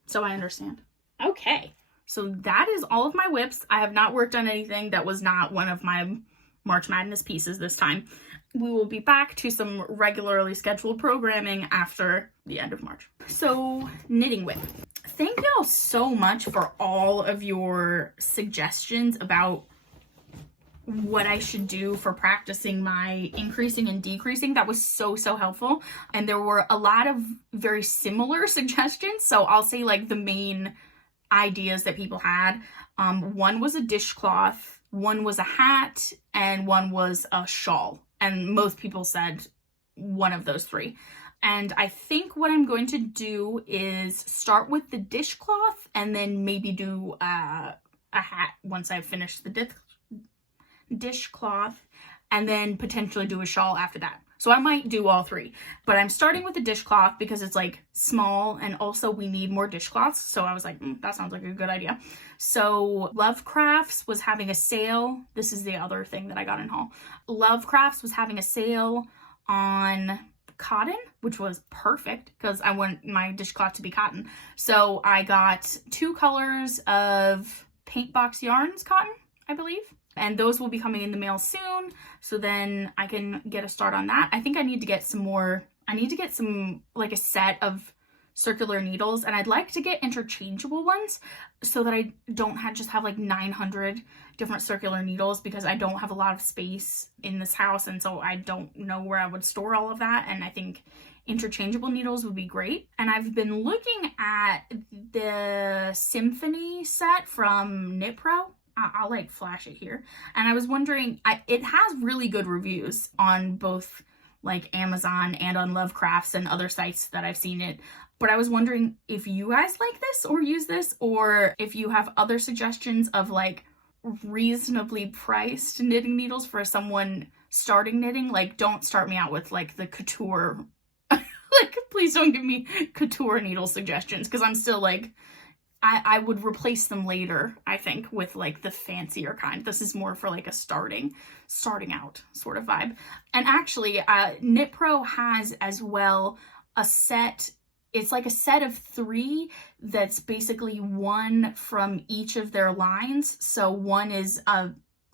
So I understand. Okay, so that is all of my whips. I have not worked on anything that was not one of my March Madness pieces this time. We will be back to some regularly scheduled programming after the end of March. So knitting whip. Thank y'all so much for all of your suggestions about what I should do for practicing my increasing and decreasing. That was so helpful. And there were a lot of very similar suggestions. So I'll say like the main ideas that people had. One was a dishcloth, one was a hat, and one was a shawl. And most people said one of those three. And I think what I'm going to do is start with the dishcloth and then maybe do a hat once I've finished the dishcloth, and then potentially do a shawl after that. So I might do all three, but I'm starting with the dishcloth because it's like small, and also we need more dishcloths. So I was like, that sounds like a good idea. So Love Crafts was having a sale. This is the other thing that I got in haul. Love Crafts was having a sale on cotton, which was perfect because I want my dishcloth to be cotton. So I got 2 colors of Paint Box Yarns cotton, I believe. And those will be coming in the mail soon. So then I can get a start on that. I think I need to get some more, like a set of circular needles. And I'd like to get interchangeable ones so that I don't just have like 900 different circular needles, because I don't have a lot of space in this house. And so I don't know where I would store all of that. And I think interchangeable needles would be great. And I've been looking at the Symphony set from Knit Pro. I'll like flash it here. And I was wondering, it has really good reviews on both like Amazon and on Lovecrafts and other sites that I've seen it. But I was wondering if you guys like this or use this, or if you have other suggestions of like reasonably priced knitting needles for someone starting knitting. Like, don't start me out with like the couture, like please don't give me couture needle suggestions, because I'm still like, I would replace them later, I think, with like the fancier kind. This is more for like a starting out sort of vibe. And actually, Knit Pro has as well a set. It's like a set of 3 that's basically one from each of their lines. So one is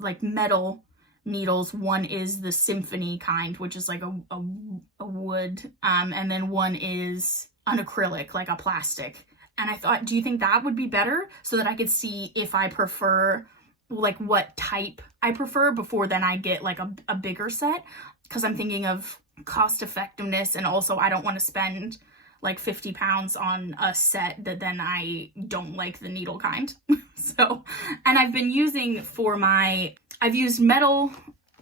like metal needles, one is the symphony kind, which is like a wood, and then one is an acrylic, like a plastic. And I thought, do you think that would be better, so that I could see if I prefer, like what type I prefer before then I get like a bigger set? Because I'm thinking of cost effectiveness, and also I don't want to spend like 50 pounds on a set that then I don't like the needle kind. So, and I've been using I've used metal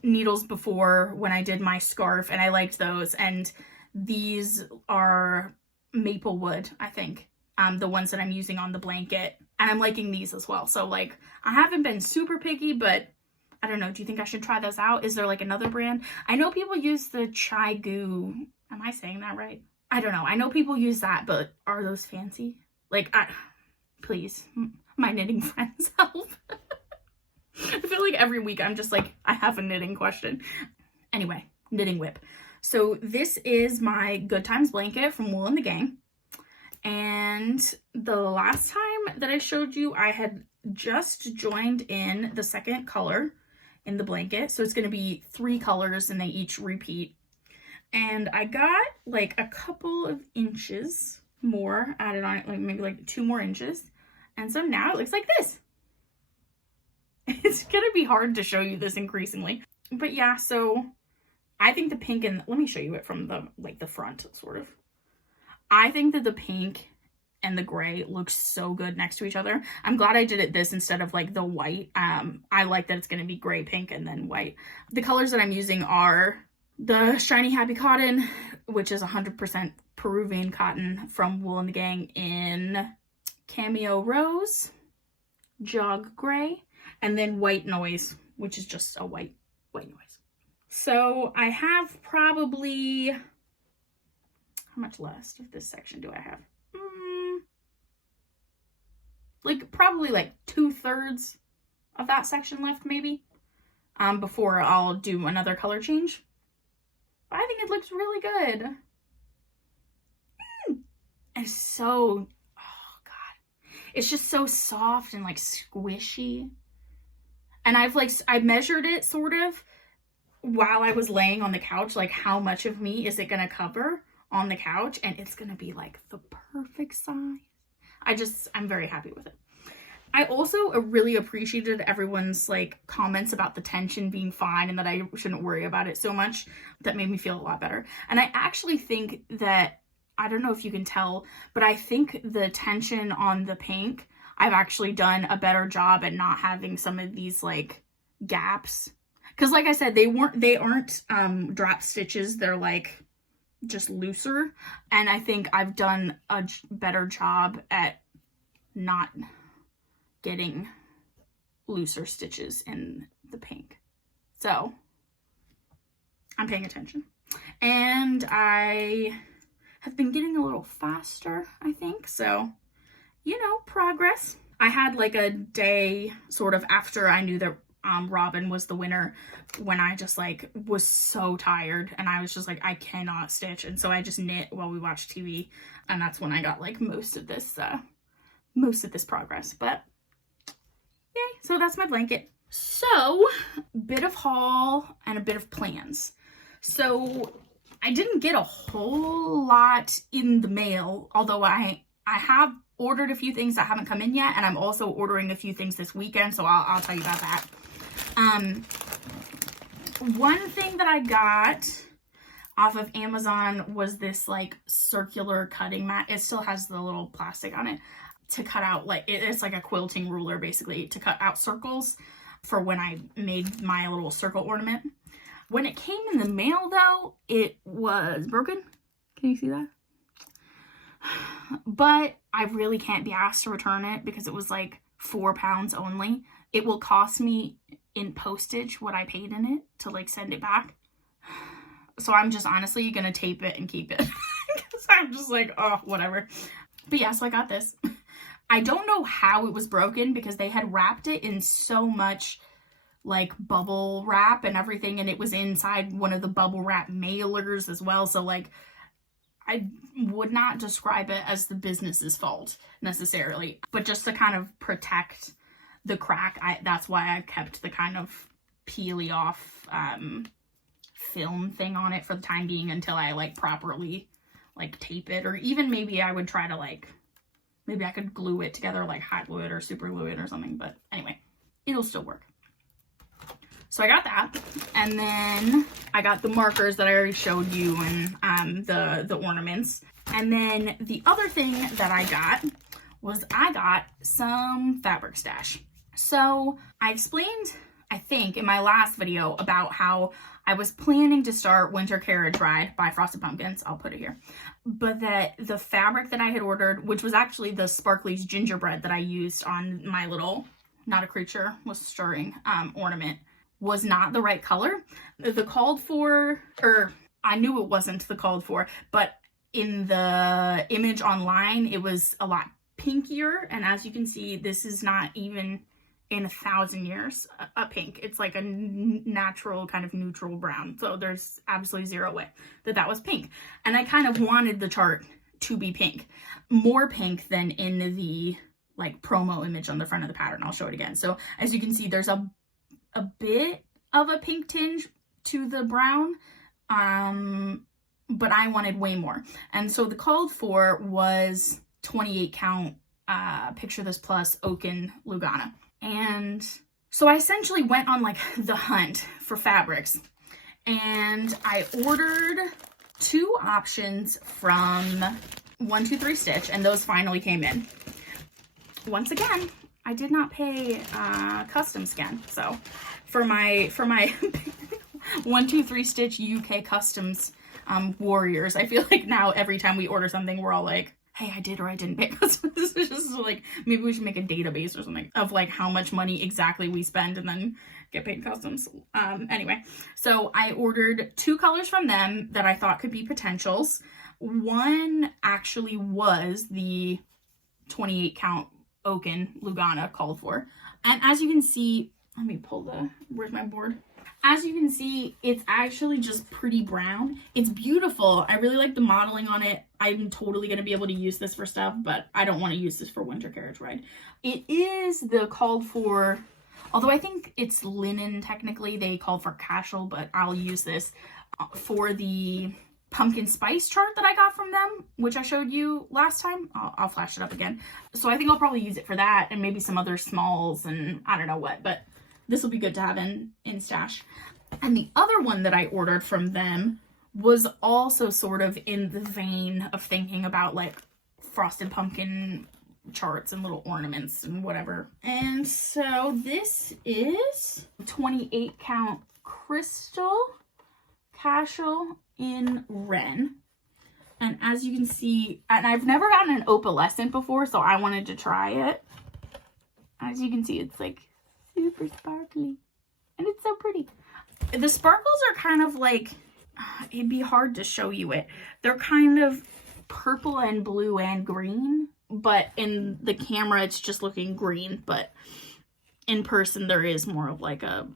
needles before when I did my scarf, and I liked those. And these are maple wood, I think. The ones that I'm using on the blanket, and I'm liking these as well. So like, I haven't been super picky, but I don't know. Do you think I should try those out? Is there like another brand? I know people use the Chai Goo. Am I saying that right? I don't know. I know people use that, but are those fancy? Like, please, my knitting friends, help. I feel like every week I'm just like, I have a knitting question. Anyway, knitting whip. So this is my Good Times blanket from Wool and the Gang. And the last time that I showed you, I had just joined in the second color in the blanket. So it's going to be 3 colors and they each repeat. And I got like a couple of inches more added on it, like maybe like 2 more inches. And so now it looks like this. It's going to be hard to show you this increasingly. But yeah, so I think the pink, and let me show you it from the front sort of. I think that the pink and the gray look so good next to each other. I'm glad I did it this instead of like the white. I like that it's going to be gray, pink, and then white. The colors that I'm using are the Shiny Happy Cotton, which is 100% Peruvian cotton from Wool and the Gang, in Cameo Rose, Jog Gray, and then White Noise, which is just a white noise. So I have probably... How much less of this section do I have? Like probably like 2/3 of that section left maybe, before I'll do another color change. But I think it looks really good. It's so, oh God. It's just so soft and like squishy. And I measured it sort of while I was laying on the couch, like how much of me is it gonna cover on the couch, and it's gonna be like the perfect size. I'm very happy with it. I also really appreciated everyone's like comments about the tension being fine and that I shouldn't worry about it so much. That made me feel a lot better. And I actually think that, I don't know if you can tell, but I think the tension on the pink, I've actually done a better job at not having some of these like gaps. Because like I said, they aren't drop stitches. They're like just looser. And I think I've done a better job at not getting looser stitches in the pink. So I'm paying attention. And I have been getting a little faster, I think. So, you know, progress. I had like a day sort of after I knew that Robin was the winner when I just like was so tired and I was just like, I cannot stitch. And so I just knit while we watched TV. And that's when I got like most of this progress. But yay, so that's my blanket. So, bit of haul and a bit of plans. So, I didn't get a whole lot in the mail, although I have ordered a few things that haven't come in yet, and I'm also ordering a few things this weekend, so I'll tell you about that. One thing that I got off of Amazon was this like circular cutting mat. It still has the little plastic on it to cut out, like it's like a quilting ruler basically to cut out circles for when I made my little circle ornament. When it came in the mail though, it was broken. Can you see that? But I really can't be asked to return it because it was like £4 only. It will cost me in postage what I paid in it to like send it back. So I'm just honestly gonna tape it and keep it because I'm just like, oh, whatever. But yeah, so I got this. I don't know how it was broken because they had wrapped it in so much like bubble wrap and everything, and it was inside one of the bubble wrap mailers as well. So like, I would not describe it as the business's fault necessarily, but just to kind of protect the crack, that's why I kept the kind of peely off film thing on it for the time being until I like properly like tape it, or even maybe I would try to like, maybe I could glue it together like hot glue it or super glue it or something, but anyway, it'll still work. So I got that, and then I got the markers that I already showed you and the ornaments. And then the other thing that I got was I got some fabric stash. So I explained, I think, in my last video about how I was planning to start Winter Carriage Ride by Frosted Pumpkins. I'll put it here. But that the fabric that I had ordered, which was actually the Sparkly's gingerbread that I used on my little Not a Creature Was Stirring ornament, was not the right color. The called for, or I knew it wasn't the called for, but in the image online, it was a lot pinkier. And as you can see, this is not even in 1,000 years a pink. It's like a natural kind of neutral brown. So there's absolutely zero way that that was pink. And I kind of wanted the chart to be pink, more pink than in the like promo image on the front of the pattern. I'll show it again. So as you can see, there's a bit of a pink tinge to the brown, but I wanted way more. And so the called for was 28 count Picture This Plus Oaken Lugana. And so I essentially went on like the hunt for fabrics, and I ordered 2 options from 123 Stitch, and those finally came in. Once again, I did not pay custom scan. So for my 123 Stitch UK customs warriors, I feel like now every time we order something, we're all like, hey, I did or I didn't pay customs. This is just like, maybe we should make a database or something of like how much money exactly we spend and then get paid customs. Anyway, so I ordered 2 colors from them that I thought could be potentials. One actually was the 28 count Oaken Lugana called for. And as you can see, let me pull where's my board? As you can see, it's actually just pretty brown. It's beautiful. I really like the modeling on it. I'm totally going to be able to use this for stuff, but I don't want to use this for Winter Carriage Ride. It is the called for, although I think it's linen technically. They called for casual, but I'll use this for the pumpkin spice chart that I got from them, which I showed you last time. I'll flash it up again. So I think I'll probably use it for that and maybe some other smalls and I don't know what, but this will be good to have in stash. And the other one that I ordered from them was also sort of in the vein of thinking about like frosted pumpkin charts and little ornaments and whatever. And so this is 28 count crystal casual in Ren. And as you can see, and I've never gotten an opalescent before, so I wanted to try it. As you can see, it's like super sparkly and it's so pretty. The sparkles are kind of like, it'd be hard to show you it. They're kind of purple and blue and green, but in the camera it's just looking green, but in person there is more of like a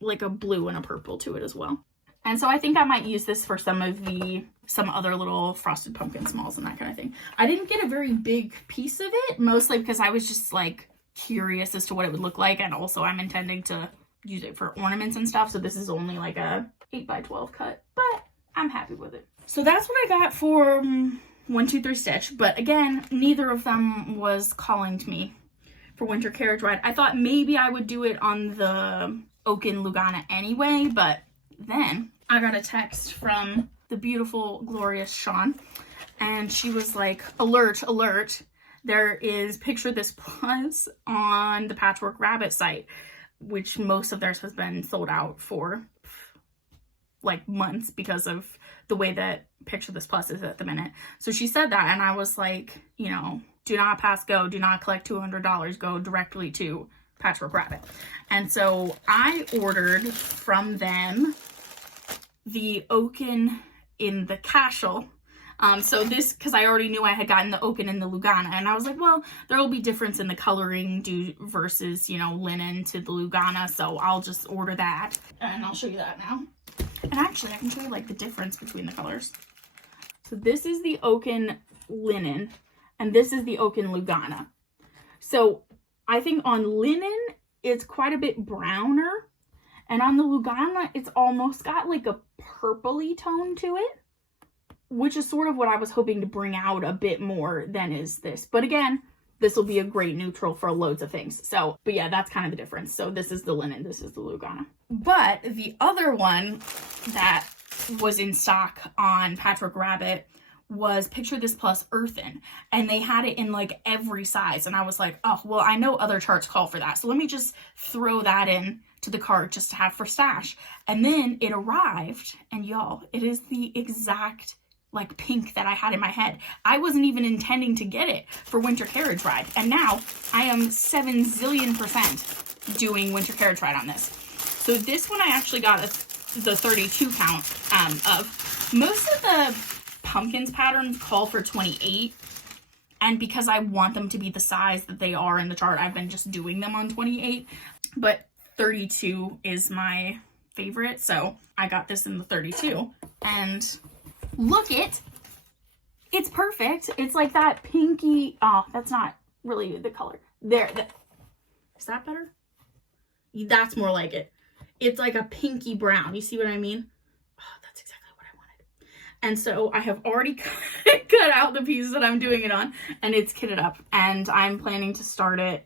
blue and a purple to it as well. And so I think I might use this for some other little frosted pumpkin smalls and that kind of thing. I didn't get a very big piece of it, mostly because I was just like curious as to what it would look like, and also I'm intending to use it for ornaments and stuff, so this is only like a 8x12 cut, but I'm happy with it. So that's what I got for 1-2-3 Stitch, but again, neither of them was calling to me for Winter Carriage Ride. I thought maybe I would do it on the Oaken Lugana anyway, but then I got a text from the beautiful, glorious Sean, and she was like, alert, alert, there is Picture This Plus on the Patchwork Rabbit site, which most of theirs has been sold out for like months because of the way that Picture This Plus is at the minute. So she said that, and I was like, you know, do not pass go, do not collect $200, go directly to Patchwork Rabbit. And so I ordered from them the Oaken in the Cashel. So this, because I already knew I had gotten the Oaken and the Lugana, and I was like, well, there will be difference in the coloring versus, you know, linen to the Lugana, so I'll just order that, and I'll show you that now. And actually, I can show you, like, the difference between the colors. So this is the Oaken linen, and this is the Oaken Lugana. So I think on linen, it's quite a bit browner, and on the Lugana, it's almost got, like, a purpley tone to it, which is sort of what I was hoping to bring out a bit more than is this. But again, this will be a great neutral for loads of things. So, but yeah, that's kind of the difference. So this is the linen, this is the Lugana. But the other one that was in stock on Patchwork Rabbit was Picture This Plus Earthen. And they had it in like every size. And I was like, oh, well, I know other charts call for that, so let me just throw that in to the cart just to have for stash. And then it arrived, and y'all, it is the exact like pink that I had in my head. I wasn't even intending to get it for Winter Carriage Ride, and now I am 7 zillion% doing Winter Carriage Ride on this. So this one I actually got the 32 count of. Most of the pumpkins patterns call for 28, and because I want them to be the size that they are in the chart, I've been just doing them on 28, but 32 is my favorite, so I got this in the 32, and look it's perfect. It's like that pinky, oh, that's not really the color. There, is that better? That's more like it. It's like a pinky brown. You see what I mean? Oh, that's exactly what I wanted. And so I have already cut out the piece that I'm doing it on, and it's kitted up, and I'm planning to start it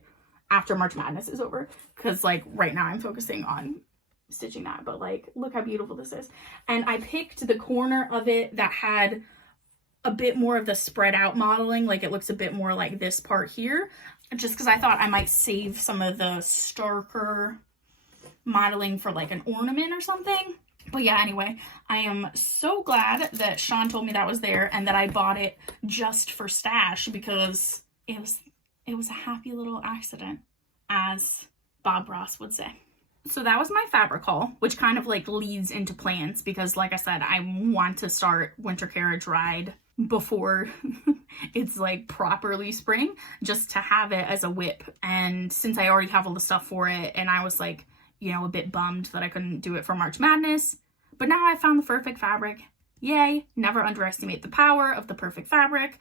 after March Madness is over, because like right now I'm focusing on stitching that, but like look how beautiful this is. And I picked the corner of it that had a bit more of the spread out modeling, like it looks a bit more like this part here, just because I thought I might save some of the starker modeling for like an ornament or something. But yeah, anyway, I am so glad that Sean told me that was there and that I bought it just for stash, because it was a happy little accident, as Bob Ross would say. So that was my fabric haul, which kind of like leads into plans, because like I said, I want to start Winter Carriage Ride before it's like properly spring, just to have it as a whip. And since I already have all the stuff for it, and I was like, you know, a bit bummed that I couldn't do it for March Madness, but now I found the perfect fabric. Yay, never underestimate the power of the perfect fabric.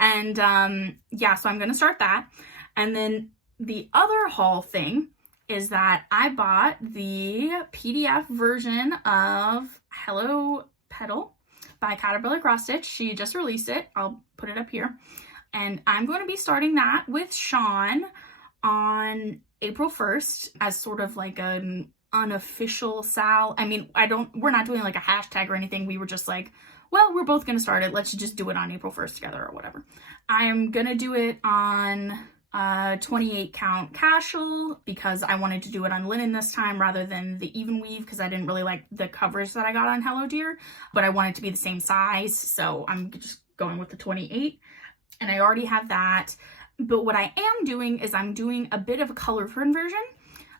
And yeah, so I'm gonna start that. And then the other haul thing is that I bought the PDF version of Hello Petal by Caterpillar Cross Stitch. She just released it. I'll put it up here. And I'm going to be starting that with Sean on April 1st as sort of like an unofficial sal. I mean, we're not doing like a hashtag or anything. We were just like, well, we're both going to start it. Let's just do it on April 1st together or whatever. I am going to do it on 28 count casual because I wanted to do it on linen this time rather than the even weave because I didn't really like the covers that I got on Hello Dear, but I wanted to be the same size. So I'm just going with the 28 and I already have that. But what I am doing is I'm doing a bit of a color conversion.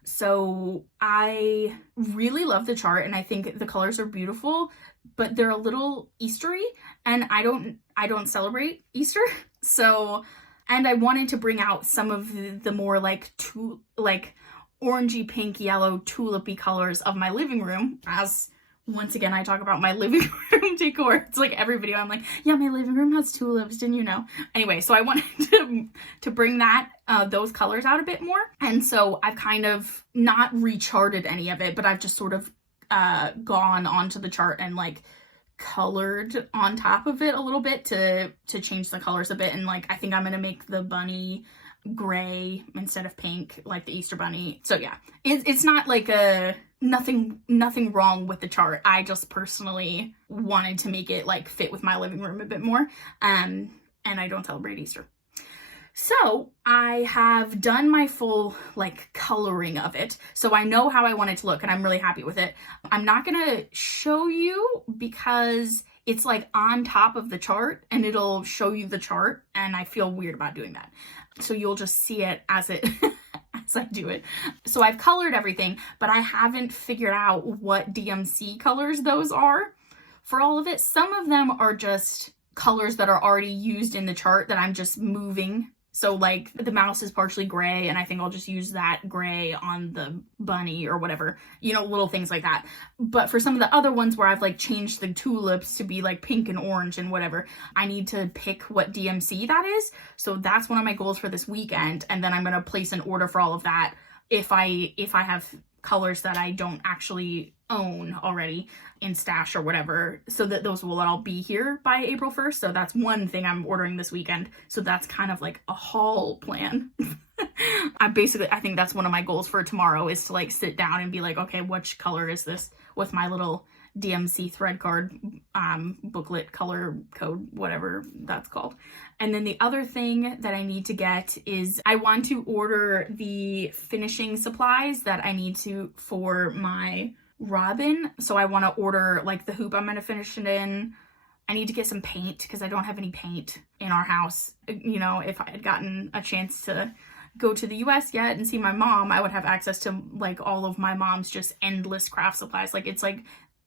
So I really love the chart and I think the colors are beautiful, but they're a little Eastery and I don't celebrate Easter. So, and I wanted to bring out some of the more like orangey, pink, yellow, tulipy colors of my living room. As once again, I talk about my living room decor. It's like every video I'm like, yeah, my living room has tulips, didn't you know? Anyway, so I wanted to bring that, those colors out a bit more. And so I've kind of not recharted any of it, but I've just sort of gone onto the chart and like colored on top of it a little bit to change the colors a bit. And like I think I'm gonna make the bunny gray instead of pink, like the Easter bunny. So yeah, it's not like nothing wrong with the chart. I just personally wanted to make it like fit with my living room a bit more, and I don't celebrate Easter. So I have done my full like coloring of it. So I know how I want it to look and I'm really happy with it. I'm not gonna show you because it's like on top of the chart and it'll show you the chart and I feel weird about doing that. So you'll just see it as it as I do it. So I've colored everything, but I haven't figured out what DMC colors those are for all of it. Some of them are just colors that are already used in the chart that I'm just moving. So like the mouse is partially gray and I think I'll just use that gray on the bunny or whatever, you know, little things like that. But for some of the other ones where I've like changed the tulips to be like pink and orange and whatever, I need to pick what DMC that is. So that's one of my goals for this weekend. And then I'm going to place an order for all of that if I have colors that I don't actually own already in stash or whatever, so that those will all be here by April 1st. So that's one thing I'm ordering this weekend. So that's kind of like a haul plan. I think that's one of my goals for tomorrow is to like sit down and be like, okay, which color is this with my little DMC thread card, booklet color code, whatever that's called. And then the other thing that I need to get is I want to order the finishing supplies that I need to for my robin. So I want to order like the hoop I'm going to finish it in. I need to get some paint because I don't have any paint in our house. You know, if I had gotten a chance to go to the US yet and see my mom, I would have access to like all of my mom's just endless craft supplies. Like it's like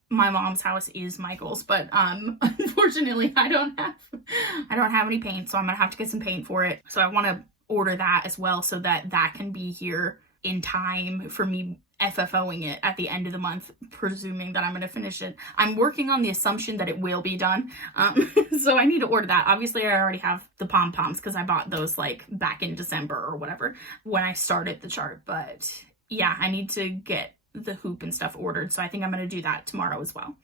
my mom's house is Michael's, but unfortunately I don't have any paint, so I'm gonna have to get some paint for it. So I want to order that as well so that that can be here in time for me FFOing it at the end of the month, presuming that I'm going to finish it. I'm working on the assumption that it will be done. So I need to order that. Obviously, I already have the pom-poms because I bought those like back in December or whatever when I started the chart. But yeah, I need to get the hoop and stuff ordered. So I think I'm going to do that tomorrow as well.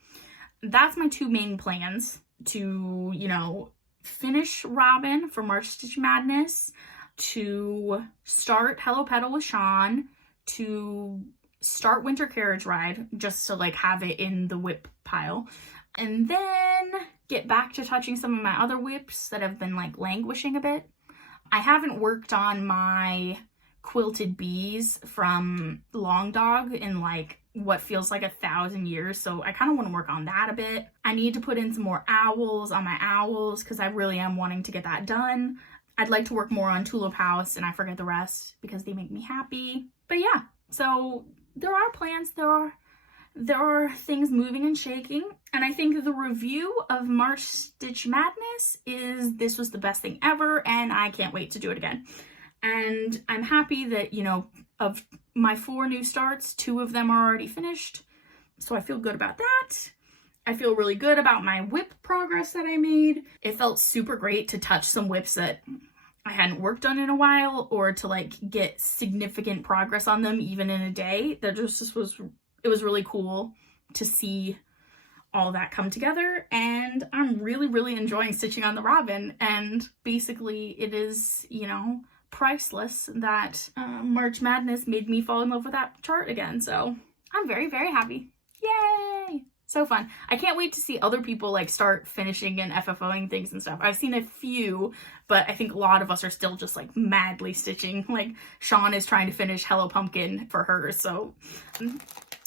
That's my two main plans to, you know, finish Robin for March Stitch Madness, to start Hello Petal with Sean, to start Winter Carriage Ride just to like have it in the whip pile, and then get back to touching some of my other whips that have been like languishing a bit. I haven't worked on my quilted bees from Long Dog in like what feels like 1,000 years, so I kind of want to work on that a bit. I need to put in some more owls on my owls because I really am wanting to get that done. I'd like to work more on Tulip House and I forget the rest because they make me happy. But yeah, so there are plans, there are things moving and shaking, and I think the review of March Stitch Madness is this was the best thing ever and I can't wait to do it again. And I'm happy that, you know, of my 4 new starts, 2 of them are already finished, so I feel good about that. I feel really good about my whip progress that I made. It felt super great to touch some whips that I hadn't worked on in a while, or to like get significant progress on them even in a day. That just was, it was really cool to see all that come together, and I'm really enjoying stitching on the robin. And basically it is, you know, priceless that March Madness made me fall in love with that chart again. So I'm very happy. Yay! So fun. I can't wait to see other people like start finishing and FFOing things and stuff. I've seen a few, but I think a lot of us are still just like madly stitching. Like Sean is trying to finish Hello Pumpkin for hers. So, and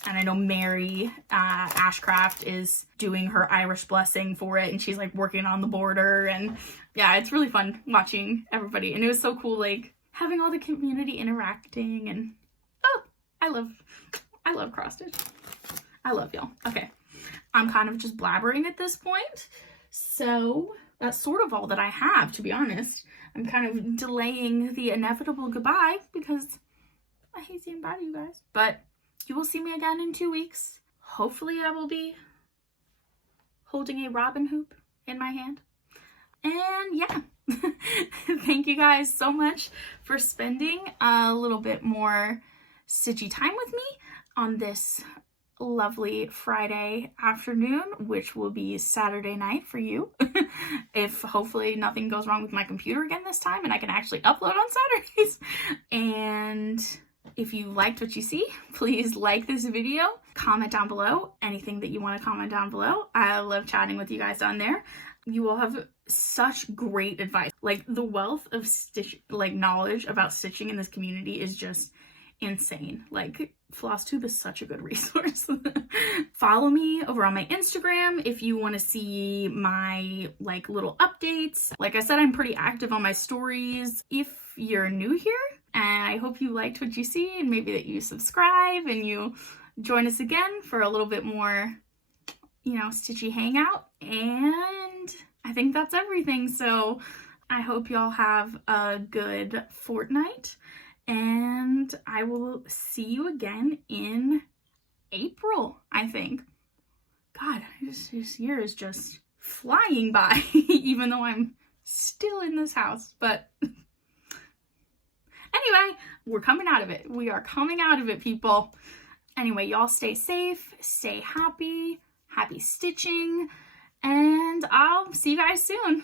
I know Mary Ashcraft is doing her Irish blessing for it, and she's like working on the border. And yeah, it's really fun watching everybody. And it was so cool, like having all the community interacting. And oh, I love cross stitch. I love y'all. Okay, I'm kind of just blabbering at this point, so that's sort of all that I have, to be honest. I'm kind of delaying the inevitable goodbye because I hate saying bye to you guys. But you will see me again in 2 weeks. Hopefully I will be holding a robin hoop in my hand. And yeah, thank you guys so much for spending a little bit more stitchy time with me on this lovely Friday afternoon, which will be Saturday night for you. If hopefully nothing goes wrong with my computer again this time and I can actually upload on Saturdays. And if you liked what you see, please like this video, comment down below anything that you want to comment down below. I love chatting with you guys down there. You will have such great advice. Like the wealth of knowledge about stitching in this community is just insane. Like Flosstube is such a good resource. Follow me over on my Instagram if you want to see my like little updates. Like I said, I'm pretty active on my stories. If you're new here, and I hope you liked what you see, and maybe that you subscribe and you join us again for a little bit more, you know, stitchy hangout. And I think that's everything. So I hope y'all have a good fortnight, and I will see you again in April, I think. God, this year is just flying by, even though I'm still in this house. But anyway, we're coming out of it. We are coming out of it, people. Anyway, y'all stay safe, stay happy, happy stitching, and I'll see you guys soon.